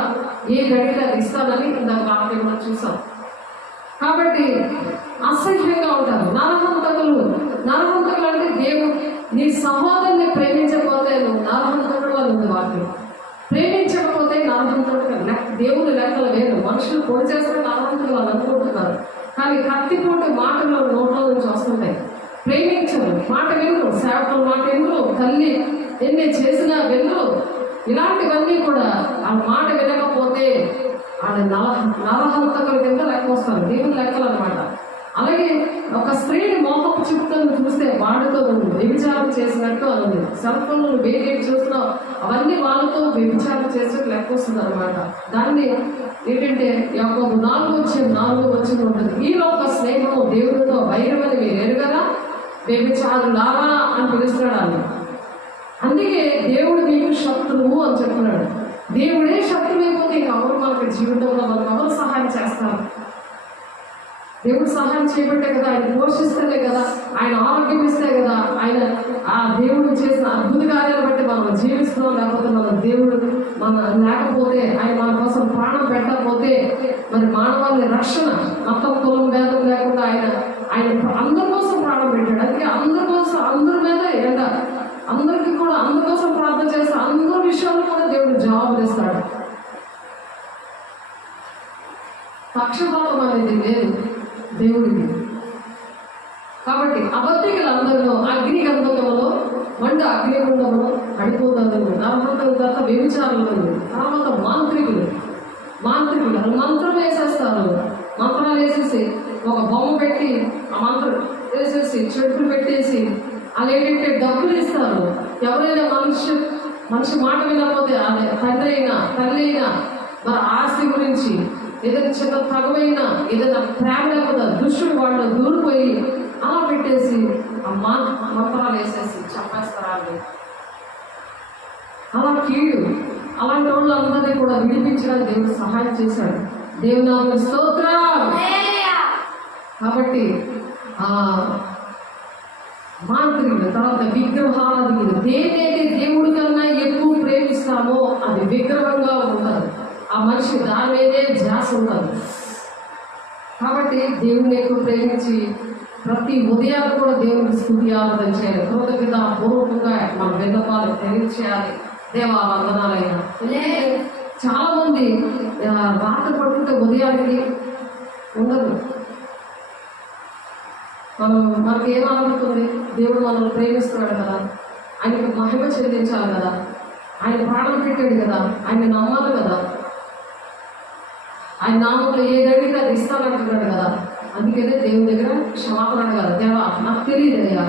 ఏ గడిలో ఇస్తానని ఇందాక వాక్యం మనం చూసాం. కాబట్టి అసహ్యంగా ఉంటారు. నరహంతకులు అంటే దేవుడు నీ సహోదరుని ప్రేమించకపోతే నువ్వు నరహంతకుడు అని ఉంది వాక్యం. ప్రేమించకపోతే నరహంతకుడు. దేవుని లెక్కలు వేరు. మనుషులు పొడి చేస్తే నరహంతకులు వాళ్ళు అనుకుంటున్నారు, కానీ కత్తిపోటు మాటలు నోట్ల నుంచి వస్తుంటాయి. ప్రేమించరు, మాట వినరు, సేవకుల మాట వినరు, తల్లి ఎన్ని చేసినా వినరు. ఇలాంటివన్నీ కూడా ఆ మాట వినకపోతే ఆయన నరహంతకుల కింద లెక్క వస్తారు, దేవుని లెక్కలు అనమాట. అలాగే ఒక స్త్రీని మోహపు చూపులను చూస్తే వాడితో వ్యభిచారం చేసినట్టు అనుంది. సెల్ఫోన్లు వేరే చూస్తున్నావు అవన్నీ వాళ్ళతో వ్యభిచారం చేసినట్టు లెక్క వస్తుంది అనమాట. దాన్ని ఏంటంటే యాకోబు 4:4 ఉంటుంది. ఈ లోక స్నేహము దేవుడితో వైరమని మీరు ఎరుగరా, వ్యభిచారులారా అని పిలుస్తున్నాడు అని. అందుకే దేవుడు మీకు శత్రువు అని చెప్తున్నాడు. దేవుడే శత్రువు అయిపోతే ఇంకా ఎవరు మనకి జీవితంలో మనకు ఎవరు సహాయం చేస్తారు? దేవుడు సహాయం చేయబట్టే కదా, ఆయన పోషిస్తేనే కదా, ఆయన ఆరోగ్యం ఇస్తే కదా, ఆయన ఆ దేవుడు చేసిన అద్భుత కార్యాలు బట్టి మనం జీవిస్తున్నాం. లేకపోతే దేవుడు లేకపోతే, ఆయన మన కోసం ప్రాణం పెట్టకపోతే, మరి మానవాళి రక్షణ మొత్తం కులం భేదం లేకుండా ఆయన అందరి కోసం ప్రాణం పెట్టాడు. అందుకే అందరి కోసం అందరి మీద పక్షపాతం అనేది లేదు దేవుడికి. కాబట్టి అబద్ధికులందరిలో అగ్ని గంధకంలో మంట అగ్నిగుండంలో పడిపోతారు. తర్వాత వ్యభిచారులు, తర్వాత మాంత్రికులు మంత్రం వేసేస్తారు. మంత్రాలు వేసేసి ఒక బొమ్మ పెట్టి ఆ మంత్రం వేసేసి చెట్లు పెట్టేసి వాళ్ళు ఏంటంటే డబ్బులు ఇస్తారు. ఎవరైనా మనిషి మాట వినకపోతే అదే తండ్రి అయినా తల్లి అయినా మరి ఆస్తి గురించి ఏదైనా చిన్న తగవైనా ఏదైనా ప్రేమ లేకపోతే దుష్టుడు వాళ్ళు దూరిపోయి అలా పెట్టేసి ఆ మంత్రాలు వేసేసి చంపేస్తారు. అలా కీడు అలాంటి వాళ్ళు అందరినీ కూడా విడిపించడానికి దేవుడు సహాయం చేశాడు. దేవుని నామమునకు స్తోత్రం. కాబట్టి మాంత్రికులు, తర్వాత విగ్రహారాధికులు, దేనైతే దేవుడి కన్నా ఎక్కువ ప్రేమిస్తామో అది విగ్రహంగా ఉంటుంది. ఆ మనిషి దాని మీదే ధ్యాస ఉంటుంది. కాబట్టి దేవుని ఎక్కువ ప్రేమించి ప్రతి ఉదయాన్ని కూడా దేవునికి స్తుతి ఆరాధన చేయాలి. కృతజ్ఞత పూర్వకంగా మన విన్నపాలు తెలియచేయాలి. దేవా వందనాలైనా. చాలా మంది రాత్రి పడుకుంటే ఉదయానికి ఉండదు. మనకి ఏమనుకుంటుంది, దేవుడు మనల్ని ప్రేమిస్తున్నాడు కదా, ఆయనకు మహిమ చెల్లించాలి కదా, ఆయన ప్రాణం పెట్టాడు కదా, ఆయన నమ్మాలి కదా, ఆయన నామంలో ఏది అడిగితే అది ఇస్తానంటున్నాడు కదా. అందుకనే దేవుని దగ్గర క్షమాపణ అడగాలి. దేవా నాకు తెలియదయ్యా,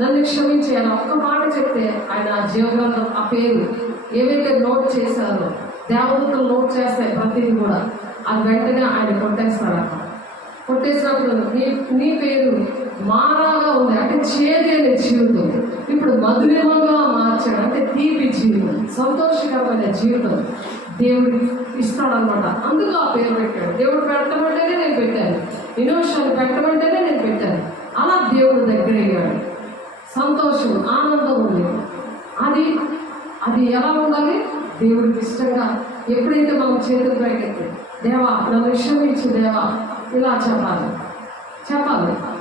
నన్ను క్షమించేయాలి. ఒక్క మాట చెప్తే ఆయన జీవగ్రంథం ఆ పేరు ఏవైతే నోట్ చేశారో దేవదూతలు నోట్ చేస్తాయి ప్రతిదీ కూడా, అది వెంటనే ఆయన కొట్టేస్తాడట. కొట్టేసినప్పుడు నీ పేరు మారాగా ఉంది, అంటే చేదైన జీవితం ఇప్పుడు మధురిమంగా మార్చాడు, అంటే తీపి జీవితం, సంతోషకరమైన జీవితం దేవుడు ఇస్తాడనమాట. అందుకు ఆ పేరు పెట్టాడు. దేవుడు పెట్టమంటేనే నేను పెట్టాను, వినోషాలు పెట్టమంటేనే నేను పెట్టాను. అలా దేవుడు దగ్గర అయ్యాడు. సంతోషం, ఆనందం ఉంది. అది ఎలా ఉండాలి? దేవుడికి ఇష్టంగా ఎప్పుడైతే మనం చేతులు పైకెత్తి దేవా నన్ను క్షమించు దేవా ఇలా చెప్పాలి.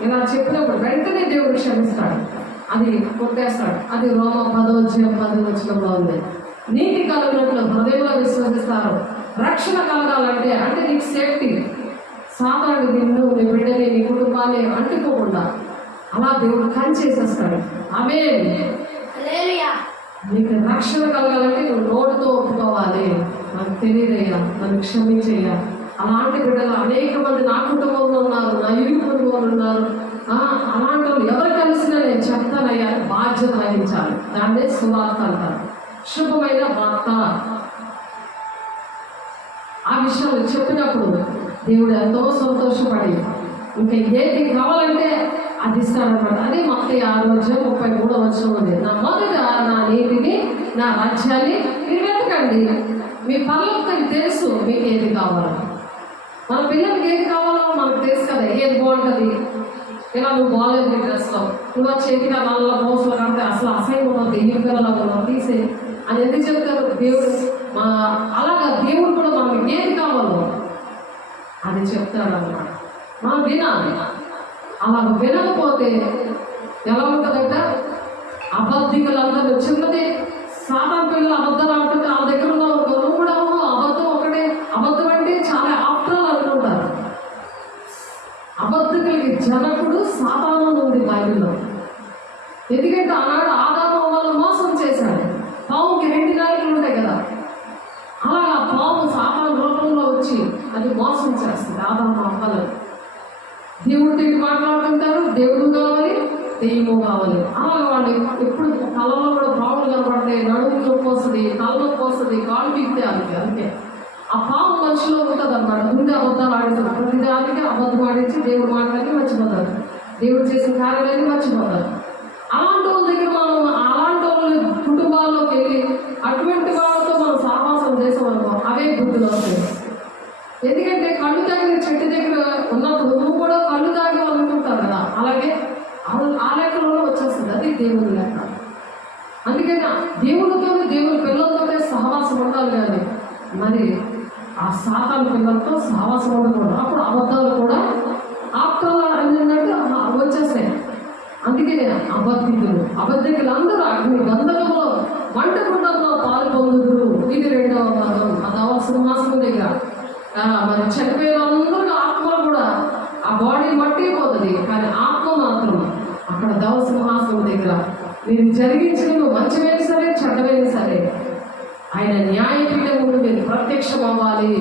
ఇలా చెప్పినప్పుడు వెంటనే దేవుడు క్షమిస్తాడు, అది కొట్టేస్తాడు. అది రోమ 10:10 ఉంది. నీతి కలిగినట్లు హృదయంలో విశ్వసిస్తారు. రక్షణ కలగాలంటే అంటే నీకు సేఫ్టీ, సాధారణ నిన్ను నీ బిడ్డని నీ కుటుంబాన్ని అంటుకోకుండా అలా దేవుడు కంచేసేస్తాడు. ఆమేన్. నీకు రక్షణ కలగాలంటే నువ్వు నోటితో ఒప్పుకోవాలి, నాకు తెలియదయ్యా, నన్ను క్షమించయ్యా. అలాంటి బిడ్డలు అనేక మంది నా కుటుంబంలో ఉన్నారు, నా ఇరుగు కుటుంబంలో ఉన్నారు. అలాంటి వాళ్ళు ఎవరు కలిసినా నేను చెప్తానయ్యా, బాధ్యత వహించాలి. దాన్నే సువార్త అంటారు, శుభమైన వార్త. ఆ విషయాలు చెప్పినప్పుడు దేవుడు ఎంతో సంతోషపడి ఇంకా ఏది కావాలంటే అది ఇస్తాడనమాట. అదే మత్తయి 6:33 ఉంది. నా మొదట నా నీతిని నా రాజ్యాన్ని మీరు వెతకండి, మీ పనులకు తెలుసు మీకు ఏది కావాలో. మన పిల్లలకి ఏది కావాలో మనకు తెలుసు కదా, ఏది బాగుంటుంది. ఇలా నువ్వు బాగాలేదు నీ డ్రెస్లో, నువ్వు చేతికి నల్ల మోసలు కడితే అసలు అసహ్యం ఉన్నది, ఈ పిల్లలు తీసే అని ఎందుకు చెప్తారు దేవుడు? అలాగా దేవుడు కూడా మనకి ఏది కావాలో అది చెప్తాడు అన్నమాట. మనం వినాలి. అలా వినకపోతే ఎలా ఉంటుందంట, అబద్ధికులందరూ చిన్నది సాధారణ పిల్లలు అబద్ధాలు ఆడుతుంటే ఆ దగ్గర ఉన్న నువ్వు కూడా అబద్ధం ఒకటే, అబద్ధం అంటే చాలా ఆప్టాలు అనుకుంటారు. అబద్ధికులకి జనకుడు సాతాను ఉంది బైబిల్లో. ఎందుకంటే ఆనాడు ఆదాము అవ్వలు మోసం చేశాడు. పావుకి 2 నాలుకలు ఉంటాయి కదా, అలాగా పావు సాతాను రూపంలో వచ్చి అది మోసం చేస్తుంది ఆదాము అవ్వలు. దేవుడితో మాట్లాడుతుంటారు, దేవుడు కావాలి, దెయ్యము కావాలి. అలాగే వాళ్ళు ఎప్పుడు తలలో కూడా పావులు కనపడతాయి, నడుము నొప్పి వస్తుంది, తల నొప్పి వస్తుంది, కాళ్ళు పీకితే అంతే. ఆ పాము మనిషిలో ఉంటుంది అన్నమాట. ముందే అబద్ధాలు ఆడిస్తారు, ప్రతిదానికి అబద్ధం ఆడించి దేవుడు మాట్లాడి మర్చిపోతారు, దేవుడు చేసిన కార్యాలయాన్ని మర్చిపోతారు. అలాంటి వాళ్ళ దగ్గర మనం అలాంటి వాళ్ళ కుటుంబాల్లోకి వెళ్ళి అటువంటి వాళ్ళతో మనం సహవాసం చేసామనుకో అవే బుద్ధులు వస్తాయి. ఎందుకంటే కళ్ళు తాగిన చెట్టు దగ్గర ఉన్నప్పుడు నువ్వు కూడా కళ్ళు తాగి అనుకుంటావు కదా, అలాగే ఆ లెక్కలో వచ్చేస్తుంది. అది దేవుని లెక్క. అందుకని దేవునితో దేవుని పిల్లలతోనే సహవాసం ఉండాలి. కానీ మరి ఆ సాతాను పిల్లలతో సహవాసం ఉండకూడదు. అప్పుడు అబద్ధాలు కూడా ఆప్తాలు అన్నట్టు వచ్చేస్తాయి. అందుకనే అబద్ధికులు అందరూ అగ్ని గంధకంలో వంట గుండంలో పాలు పొందుదురు. ఇది 2వ భాగం. ఆ సింహాసనం దగ్గర మరి చనిపోయిన అందరూ ఆత్మ ఉంది, కానీ ఆత్మ మాత్రం అక్కడ దైవ సింహాసనం దగ్గర మీరు జరిగించిన మంచివైనా సరే చెడ్డవైనా సరే ఆయన న్యాయపీఠం ముందు మీరు ప్రత్యక్షం అవ్వాలి.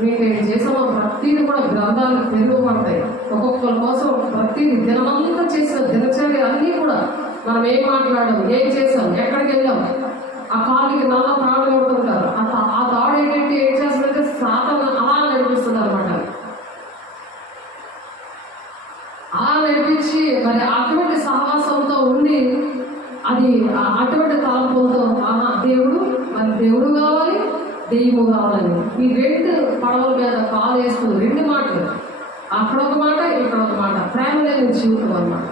మీకు చేసామో ప్రతిదీ కూడా గ్రంథాలు పెరుగుపడతాయి. ఒక్కొక్కరి కోసం ప్రతిదీ దినమంతా చేసిన దినచర్య అన్నీ కూడా మనం ఏం మాట్లాడాం, ఏం చేసాం, ఎక్కడికి వెళ్ళాం, ఆ కాలుకి నల్ల తాడు కొడుతుంటారు. ఆ తాడు ఏంటంటే ఏం చేస్తుందంటే సాతాను అలా నడిపిస్తుంది అనమాట. అలా నడిపించి మరి అటువంటి సహవాసంతో ఉండి అది అటువంటి తలంపులతో దేవుడు కావాలి, దెయ్యము కావాలని ఈ రెండు పడవల మీద కాలు వేసుకుని రెండు మాటలు, అక్కడ ఒక మాట ఇక్కడ ఒక మాట, ప్రేమ లేని జీవితం అన్నమాట.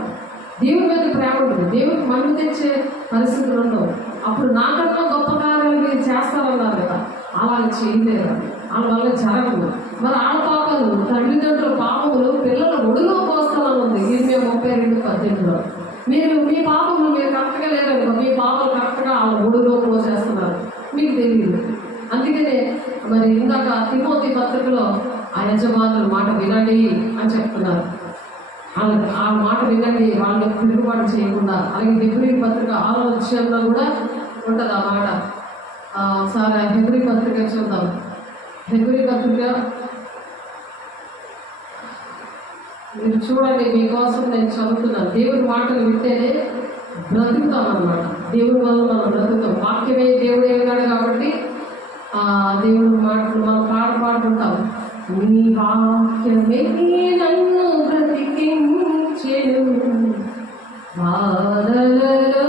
దేవుడి మీద ప్రేమ ఉంటుంది, దేవుడికి మన్ను తెచ్చే పరిస్థితులు ఉండవు. అప్పుడు నాకన్నా గొప్ప కార్యాలు మీరు చేస్తారన్నారు కదా, అలా చేయలేరు, వాళ్ళ వల్ల జరగదు. మరి ఆడపాపలు తల్లిదండ్రుల పాపములు పిల్లల ఒడిలో పోస్తానని ఉంది Irmia 32:18. మీరు మీ పాపములు మీరు కరెక్ట్గా లేరనుకో, మీ పాపలు కరెక్ట్గా వాళ్ళ ఒడిలో పోసేస్తున్నారు, మీకు తెలియదు. అందుకనే మరి ఇందాక తిమోతి పత్రికలో ఆ యజమానుల మాట వినండి అని చెప్తున్నారు. ఆ మాట వినండి, వాళ్ళు తిరుగుబాటు చేయకుండా. అలాగే హెబ్రీ పత్రిక 6వ అధ్యాయంలో కూడా ఉంటుంది ఆ మాట. ఒకసారి హెబ్రీ పత్రిక చూద్దాం. హెబ్రీ పత్రిక మీరు చూడండి, మీకోసం నేను చదువుతున్నాను. దేవుడి మాటలు వింటేనే బ్రతుకుతాం అన్నమాట. దేవుడి వల్ల మనం బ్రతుకుతాం. వాక్యమే దేవుడు ఏమన్నాడు కాబట్టి దేవుడి మాటలు మనం పాడుకుంటాం. నీ వాక్యమే నన్ను బ్రతికించెను, బాధలలో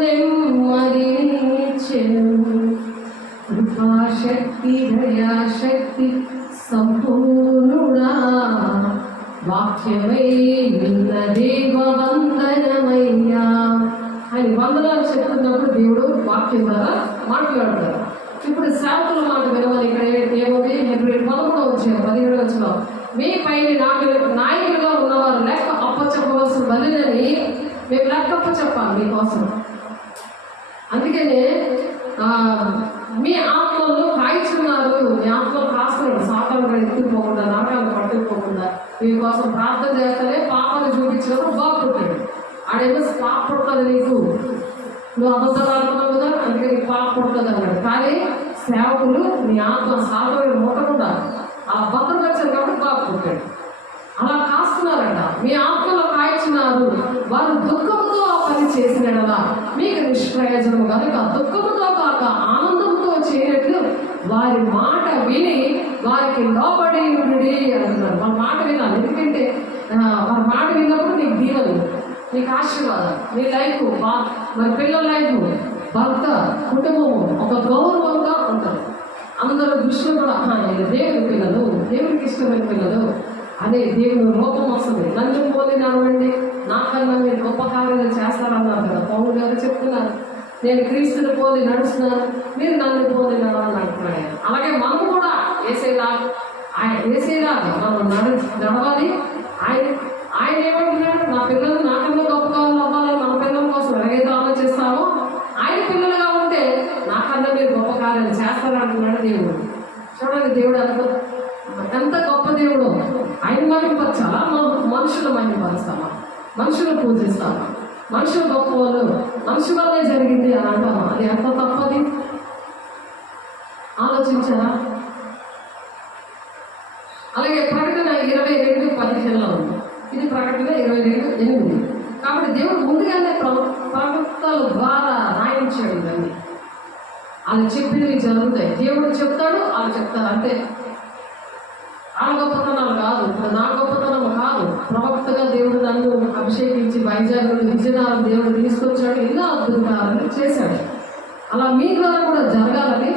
నెమ్మదినిచ్చెను, కృపాశక్తి దయాశక్తి సంపూర్ణుడా, వాక్యమై నిన్న దేవ వందనమయ్యా అని వందనాలు చెప్తున్నప్పుడు దేవుడు వాక్యం ద్వారా మాట్లాడతారు. ఇప్పుడు సేవకుల మాట వినమని ఇక్కడ ఏముంది? హెబ్రీ 11:17 మీ పైన నాయకులుగా ఉన్నవారు లెక్క అప్పచెప్పవలసిన బలిని మేము లెక్క అప్పచెప్పాలి మీకోసం. అందుకనే మీ ఆత్మలను కాయిచున్నారు, మీ ఆత్మలు కాస్తున్నాడు, సాతాను ఎత్తుకుపోకుండా, నరకాలు పట్టుకుపోకుండా మీకోసం ప్రార్థన చేస్తేనే పాపాలు చూపించినప్పుడు బాగుంటాడు. ఆడేమో పాప పుడుతుంది నీకు, నువ్వు అబద్ధాలు ఆడుతున్నావు కదా, అందుకే నీకు పాప పుడుతుంది అన్నాడు. కానీ సేవకులు మీ ఆత్మ సాతాను ముట్టకుండా ఆ భద్రపరిచారు కాబట్టి బాగుంటాడు. అలా కాస్తున్నారంట. మీ ఆత్మలో కాయిచున్నారు, వారు దుఃఖముతో ఆ పని చేసినలా మీకు నిష్ప్రయోజనం కనుక దుఃఖముతో కాక ఆనందంతో చేయనట్లు వారి మాట విని వారికి లోబడి ఉండి అంటున్నారు. వాళ్ళ మాట వినాలి. ఎందుకంటే వారి మాట విన్నప్పుడు నీకు దీవెన, నీకు ఆశీర్వాదం, నీ లైఫ్ మరి పిల్లల లైఫ్, భర్త, కుటుంబము ఒక గౌరవంగా ఉంటుంది. అందరూ దృష్టిలో కూడా దేవుడి పిల్లలు, దేవుడికి ఇష్టమైన పిల్లలు అదే దేవుడు రూపం వస్తుంది. నన్ను పోలి నడవండి, నాకన్నా మీరు గొప్ప కార్యాలు చేస్తారన్నారు కదా పౌలు గారు చెప్తున్నారు. నేను క్రీస్తుని పోలి నడుస్తున్నాను, మీరు నన్ను పోలి నడవాలని అంటున్నాడు. అలాగే మనం కూడా ఏసేలాగా మనం నడవాలి. ఆయన ఏమంటున్నాడు? నా పిల్లలు నాకన్నా గొప్పగా అవ్వాలని మన పిల్లల కోసం ఎలాగైతే ఆలోచిస్తామో ఆయన పిల్లలుగా ఉంటే నాకన్నా మీరు గొప్ప కార్యాలు చేస్తారంటున్నాడు దేవుడు. చూడండి, దేవుడు ఎంత గొప్ప దేవుడు. ఆయన మహిమపరచాలా, మనుషులు మహిమపరుస్తామా? మనుషులు పూజిస్తామా? మనుషులు గొప్ప వాళ్ళు, మనిషి వల్లే జరిగింది అని అంటామా? అది ఎంత తప్పది ఆలోచించారా? అలాగే ప్రకటన 22:15 ఉంది. ఇది ప్రకటన 22:8. కాబట్టి దేవుడు ముందుగానే ప్రవక్తల ద్వారా రాయించాడు ఇవన్నీ. వాళ్ళు చెప్పినవి జరుగుతాయి. దేవుడు చెప్తాడు, వాళ్ళు చెప్తారు, అంతే. ఆ గొప్పతనాలు కాదు, నా గొప్పతనం కాదు. ప్రవక్తగా దేవుడు నన్ను అభిషేకించి వైజాగ్ నుండి విజయనగరం దేవుడు తీసుకొచ్చాడు, ఎన్నో అద్భుతాలను చేశాడు. అలా మీ ద్వారా కూడా జరగాలని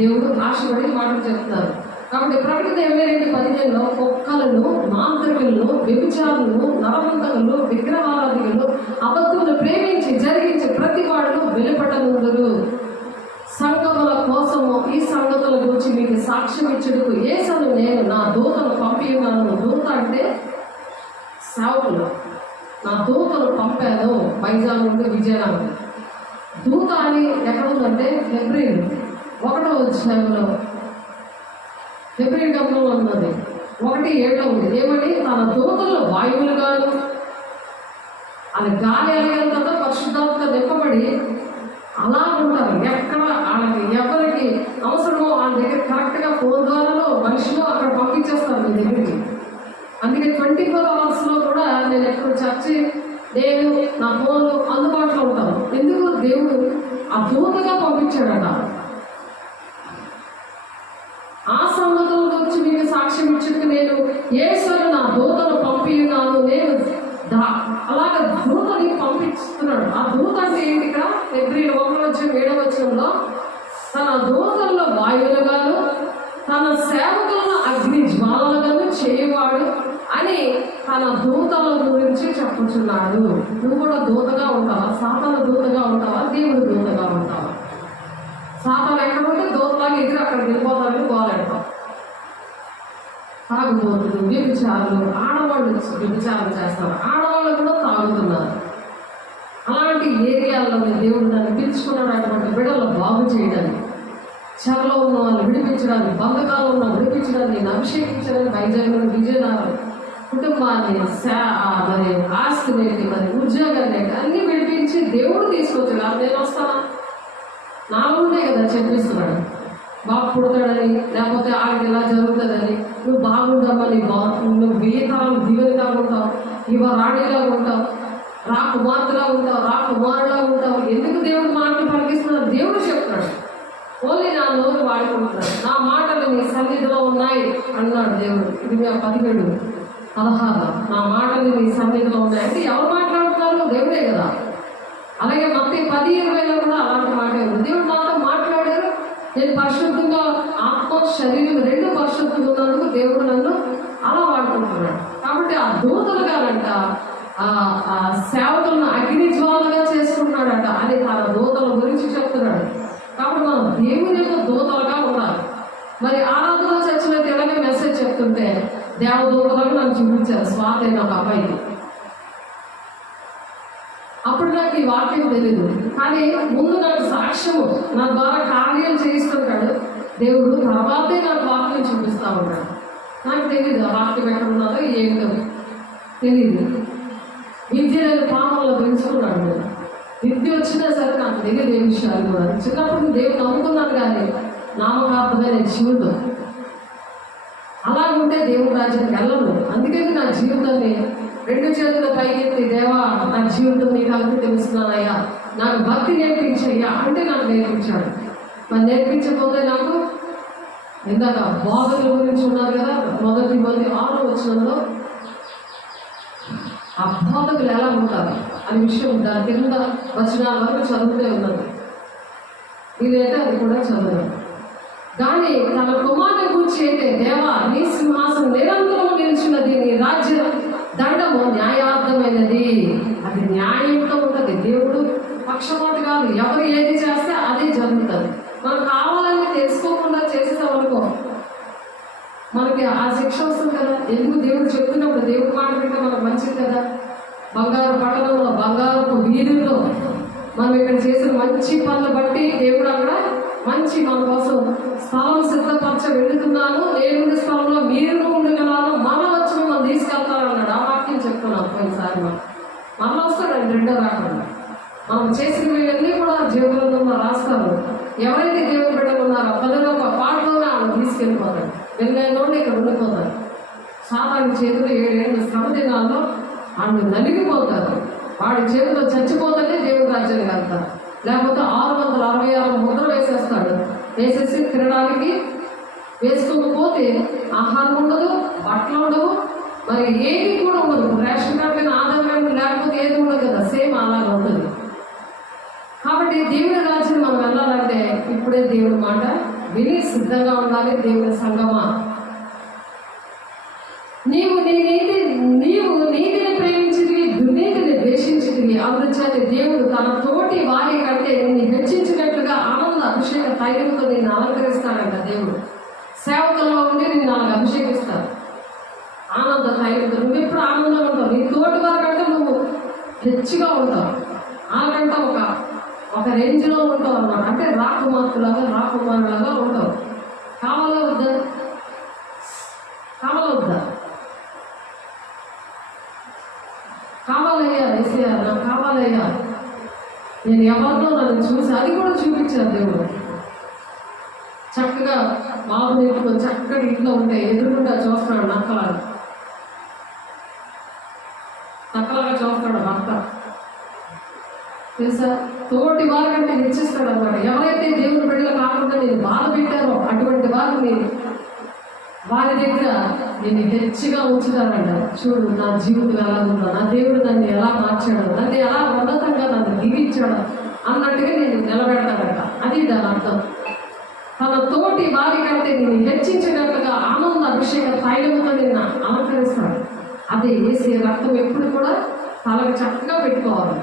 దేవుడు ఆశపడి మాటలు చెప్తున్నారు. కాబట్టి ప్రకటన 22:15 కుక్కలను, మాంత్రికులను, వ్యభిచారులను, నరహంతకులను, విగ్రహారాధికులను, అబద్ధులను ప్రేమించి జరిగించి ప్రతి వాడు వెలుపడనుందురు. సంగముల కోసము ఈ సంగతుల గురించి మీకు సాక్ష్యం ఇచ్చుటకు యేసును నేను నా దూతను పంపి ఉన్నాను. దూత అంటే సేవకులు. నా దూతను పంపాను వైజాగ్ నుండి విజయనగరం. దూత అని ఎక్కడ ఉందంటే హెబ్రీ 1వ అధ్యాయంలో హెబ్రీ గ్రంథంలో ఉన్నది. 1:7 ఉంది. ఏమని? తన దూతల్లో వాయువులుగాను, అది గాలి అయ్యేంత పరిశుద్ధాత్మతో నింపబడి అలా ఉంటారు. ఎక్కడ వాళ్ళకి ఎవరికి అవసరమో వాళ్ళ దగ్గర కరెక్ట్గా ఫోన్ ద్వారాలో మనిషిలో అక్కడ పంపించేస్తారు మీ దగ్గరికి. అందుకే 24 అవర్స్లో కూడా నేను ఎప్పుడు చర్చి నేను నా ఫోన్లో అందుబాటులో ఉంటాను. ఎందుకు? దేవుడు ఆ దూతగా పంపించాడట. ఆ సంగతుల గురించి మీకు సాక్ష్యం ఇచ్చుకు నేను యేసును నా దూతను పంపి ఉన్నాను. నేను అలాగ దూతని పంపిస్తున్నాడు. ఆ దూత అంటే ఏంటి? ఇక్కడ ఫిబ్రవరి 1:7 తన దూతల్లో వాయువులుగాను తన సేవకులను అగ్ని జ్వాలలుగాను చేయవాడు అని తన దూతల గురించి చెప్పుచున్నాడు. నువ్వు కూడా దూతగా ఉంటావా? సాతాను దూతగా ఉంటావా? దేవుడు దూతగా ఉంటావా? సాతాను ఎక్కడ ఉంటే దూతలాగా ఎదురు అక్కడికి వెళ్ళిపోతారని గోలెడతాం. తాగుబోతులు, వ్యభిచారులు, ఆడవాళ్ళు వ్యభిచారం చేస్తారు, ఆడవాళ్ళు కూడా తాగుతున్నారు. అలాంటి ఏరియాల్లో దేవుడు దాన్ని పిలుచుకున్నాడు. అటువంటి బిడ్డలు బాగు చేయడానికి, చెరలో ఉన్న వాళ్ళు విడిపించడానికి, బంధకాలు ఉన్న విడిపించడానికి, నేను అభిషేకించడానికి వైజాగ్లో విజయనగరం కుటుంబాన్ని మరి ఆస్తిని మరి ఉద్యోగాన్ని అన్ని విడిపించి దేవుడు తీసుకొచ్చాడు. అది నేను వస్తానా? నాలో ఉండే కదా చెప్పిస్తున్నాడు. బాగా పుడతాడని, లేకపోతే ఆడికి ఇలా జరుగుతుందని, నువ్వు బాగుంటావని, నువ్వు 1000 తరాలు దిగులుగా ఉంటావు, రాణిగా ఉంటావు, కుమార్తెలా ఉంటావు, కుమారులా ఉంటావు. ఎందుకు దేవుడు మాటలు పలికిస్తున్నాడు? దేవుడు చెప్తున్నాడు. ఓన్లీ నా నోరు వాడుకుంటున్నాడు. నా మాటలు నీ సన్నిధిలో ఉన్నాయి అన్నాడు దేవుడు. ఇది 17:16. నా మాటలు నీ సన్నిధిలో ఉన్నాయి అంటే ఎవరు మాట్లాడుతున్నారు? దేవుడే కదా. అలాగే మత్తయి 10:20 కూడా అలాంటి మాట ఉంది. దేవుడు నాతో మాట్లాడారు. నేను పరిశుద్ధంగా ఆత్మ శరీరం 2 పరిశుద్ధంగా ఉన్నందుకు దేవుడు నన్ను అలా వాడుకుంటున్నాడు. కాబట్టి ఆ దూతలుగానంట ఆ సేవకులను అగ్ని జ్వాలగా చేసుకుంటున్నాడట అని తన దూతల గురించి చెప్తున్నాడు. కాబట్టి మనం దేవుని యొక్క దూతలుగా ఉండాలి. మరి ఆరాధన చర్చలో తెలంగాణ మెసేజ్ చెప్తుంటే దేవదూతలకు నన్ను చూపించారు. స్వాతి అయిన ఒక అబ్బాయికి. అప్పుడు నాకు ఈ వాక్యం తెలీదు, కానీ ముందు నాకు సాక్ష్యము నా ద్వారా కార్యాలు చేయిస్తుంటాడు దేవుడు. తర్వాతే నాకు వాక్యం చూపిస్తూ ఉంటాడు. నాకు తెలీదు ఆ వాక్యం ఎక్కడ ఉన్నదో ఏంటో తెలీదు. విద్య నేను పాపంలో పెంచుకున్నాడు. నేను విద్య వచ్చినా సరే నాకు తెలియదు ఏ విషయాలు కూడా. చిన్నప్పుడు దేవుడు నమ్ముకున్నాను, కానీ నామకార్థమైన జీవితం అలాగుంటే దేవుడు రాజ్యానికి వెళ్ళను. అందుకని నా జీవితాన్ని 2 చేతుల పైకెత్తి, దేవా నా జీవితం నీకు అంకితమిస్తున్నానయ్యా, నాకు భక్తి నేర్పించయ్యా అంటే నాకు నేర్పించాడు. మరి నేర్పించకపోతే నాకు ఇందాక బోధకుల గురించి ఉన్నారు కదా, 1 Timothy 6 ఆ బోధకులు ఎలా ఉంటారు అనే విషయం దాని కింద వచనాల వరకు చదువుతూ ఉన్నది. వీలైతే అది కూడా చదువు. కానీ తన కుమారుని గురించి అయితే, దేవా నీ సింహాసనం నిరంతరం నిలిచినది, నీ రాజ్య దండము న్యాయార్థమైనది. అది న్యాయంతో ఉంటుంది. దేవుడు పక్షపాత కాదు. ఎవరు ఏది చేస్తే అదే జరుగుతుంది. మనం కావాలని తెలుసుకోకుండా చేసేసామనుకో మనకి ఆ శిక్ష వస్తుంది కదా. ఎందుకు? దేవుడు చెప్తున్నప్పుడు దేవుడు మాట వింటే మనకు మంచిది కదా. బంగారు పట్టణంలో, బంగారు వీధుల్లో మనం ఇక్కడ చేసిన మంచి పనులు బట్టి దేవుడు అక్కడ మంచి మన కోసం స్థలం సిద్ధపరచ వెళుతున్నాను, నేను స్థలంలో మీరు ఉండగలను, మన వచ్చి మిమ్మల్ని తీసుకెళ్తాను అన్నాడు. ఆ వాక్యం చెప్తున్నాను పోయినసారి. మళ్ళీ వస్తాడండి 2వ రాకుండా. మనం చేసినవన్నీ కూడా జీవనంలో రాస్తారు. ఎవరైతే దేవుని బిడ్డలు ఉన్నారో పనులు ఒక పాటలోనే ఆయన తీసుకెళ్ళిపోతాడు. వెళ్ళేలోనే ఇక్కడ ఉండిపోతారు. సాతాను చేతులు 7 ఏళ్ళ శ్రమ దినాల్లో ఆయన నలిగిపోతారు. వాడి చేతిలో చచ్చిపోతేనే దేవుడి రాజ్యానికి వెళ్తారు. లేకపోతే 666 ముద్ర వేసేస్తాడు. వేసేసి తినడానికి వేసుకోకపోతే ఆహారం ఉండదు, బట్టలు ఉండవు, మరి ఏది కూడా ఉండదు. రేషన్ కార్డు మీద ఆధార్ కార్డు లేకపోతే ఏది ఉండదు కదా. సేమ్ అలాగే ఉంటుంది. కాబట్టి దేవుడి రాజ్యం మనం వెళ్ళాలంటే ఇప్పుడే దేవుడి మాట విని సిద్ధంగా ఉండాలి. దేవుని సంగమా, నీవు నీతిని ప్రేమించితివి, దుర్నీతిని ద్వేషించితివి. అందుచేత దేవుడు తన తోటి వారి కంటే నిన్ను హెచ్చించినట్లుగా ఆనంద అభిషేక తైలంతో నిన్ను అలంకరిస్తాడంట. దేవుడు సేవకుల్లో ఉండి నిన్ను అలాగ అభిషేకిస్తాడు ఆనంద తైలంతో. నువ్వు ఎప్పుడు ఆనందంగా ఉంటావు. నీ తోటి వారి కంటే నువ్వు హెచ్చుగా ఉంటావు. వాళ్ళకంటే ఒక రేంజ్లో ఉంటావు అన్నమాట. అంటే రాకుమారులాగా ఉంటావు. కావాలా వద్దా? కావాలొద్దా? కావాలయ్యా ఏసయ్యా, నాకు కావాలయ్యా. నేను ఎవరినో నన్ను చూసి అది కూడా చూపించాను దేవుడు. చక్కగా బాబు నేర్చుకొని చక్కగా ఇంట్లో ఉంటే ఎదురుకుండా చూస్తున్నాడు నక్కలాగా చూస్తాడు భర్త. తెలుసా, తోటి వారికంటే హెచ్చిస్తాడు అన్నమాట. ఎవరైతే దేవుని బిడ్డలు కాకుండా నేను బాధ పెట్టారో అటువంటి వారిని వారి దగ్గర నేను హెచ్చిగా ఉంచుతానంట. చూడు నా జీవితం ఎలా ఉందో, నా దేవుడు నన్ను ఎలా మార్చాడు, నన్ను ఎలా ఉన్నతంగా నన్ను దీవించాడు అన్నట్టుగా నేను నిలబెడతానంట. అది దాని అర్థం. తన తోటి వారి కంటే నేను హెచ్చించినట్లుగా ఆనంద అభిషేక తైలముతో నిన్న అలంకరిస్తాడు. అదే వేసే రక్తం ఎప్పుడు కూడా తలకు చక్కగా పెట్టుకోవాలి,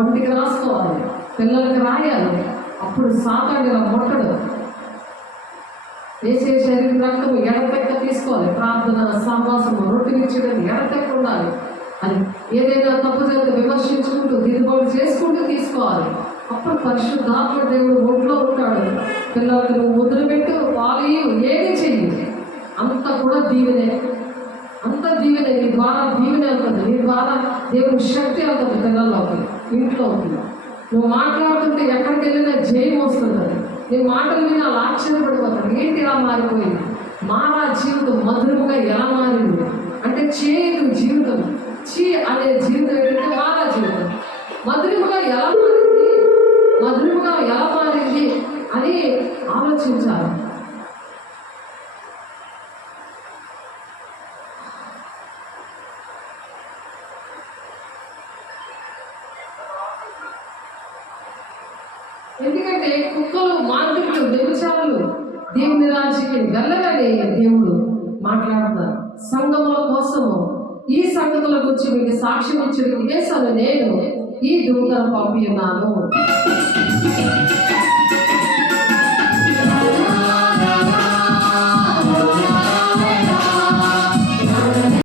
ఒంటికి రాసుకోవాలి, పిల్లలకి రాయాలి. అప్పుడు సాతానుగా ముట్టడు. వేసే శరీరం రక్తం ఎడతెక్క తీసుకోవాలి. ప్రార్థన, సహవాసము, రొట్టెనిచ్చడం ఎడతెక్క ఉండాలి. అది ఏదైనా తప్పు చేస్తే విమర్శించుకుంటూ దిద్దుబాటు చేసుకుంటూ తీసుకోవాలి. అప్పుడు పరిశుద్ధాత్మ దేవుడు ఒంట్లో ఉంటాడు. పిల్లలకు నువ్వు ముద్దులు పెట్టు, పాలు ఏది చెయ్యి, అంత కూడా దీవెనే. అంత దీవెనే. నీ ద్వారా దీవెనే అవుతుంది. నీ ద్వారా దేవుని శక్తి అవుతుంది పిల్లల్లోకి, ఇంట్లో అవుతుంది. నువ్వు మాట్లాడుతుంటే ఎక్కడికి వెళ్ళినా జయం వస్తుంది. అది నీ మాటలు విని అలా ఆశ్చర్యపడిపోతాడు. ఏంటి ఇలా మారిపోయింది? మారా జీవితం మధురముగా ఎలా మారింది అంటే, చేదు జీవితం, చీ అనే జీవితం ఏంటంటే మారా జీవితం మధురముగా ఎలా మారింది, మధురముగా ఎలా మారింది అని ఆలోచించాలి. ఎందుకంటే కుక్కలు, మాంత్రికులు, వ్యభిచారులు దేవుని రాజ్యానికి వెళ్ళగానే దేవుడు మాట్లాడతారు. సంఘముల కోసము ఈ సంగతుల గురించి మీకు సాక్ష్యం ఇచ్చిన దేశాలు నేను ఈ దూతను పంపి ఉన్నాను.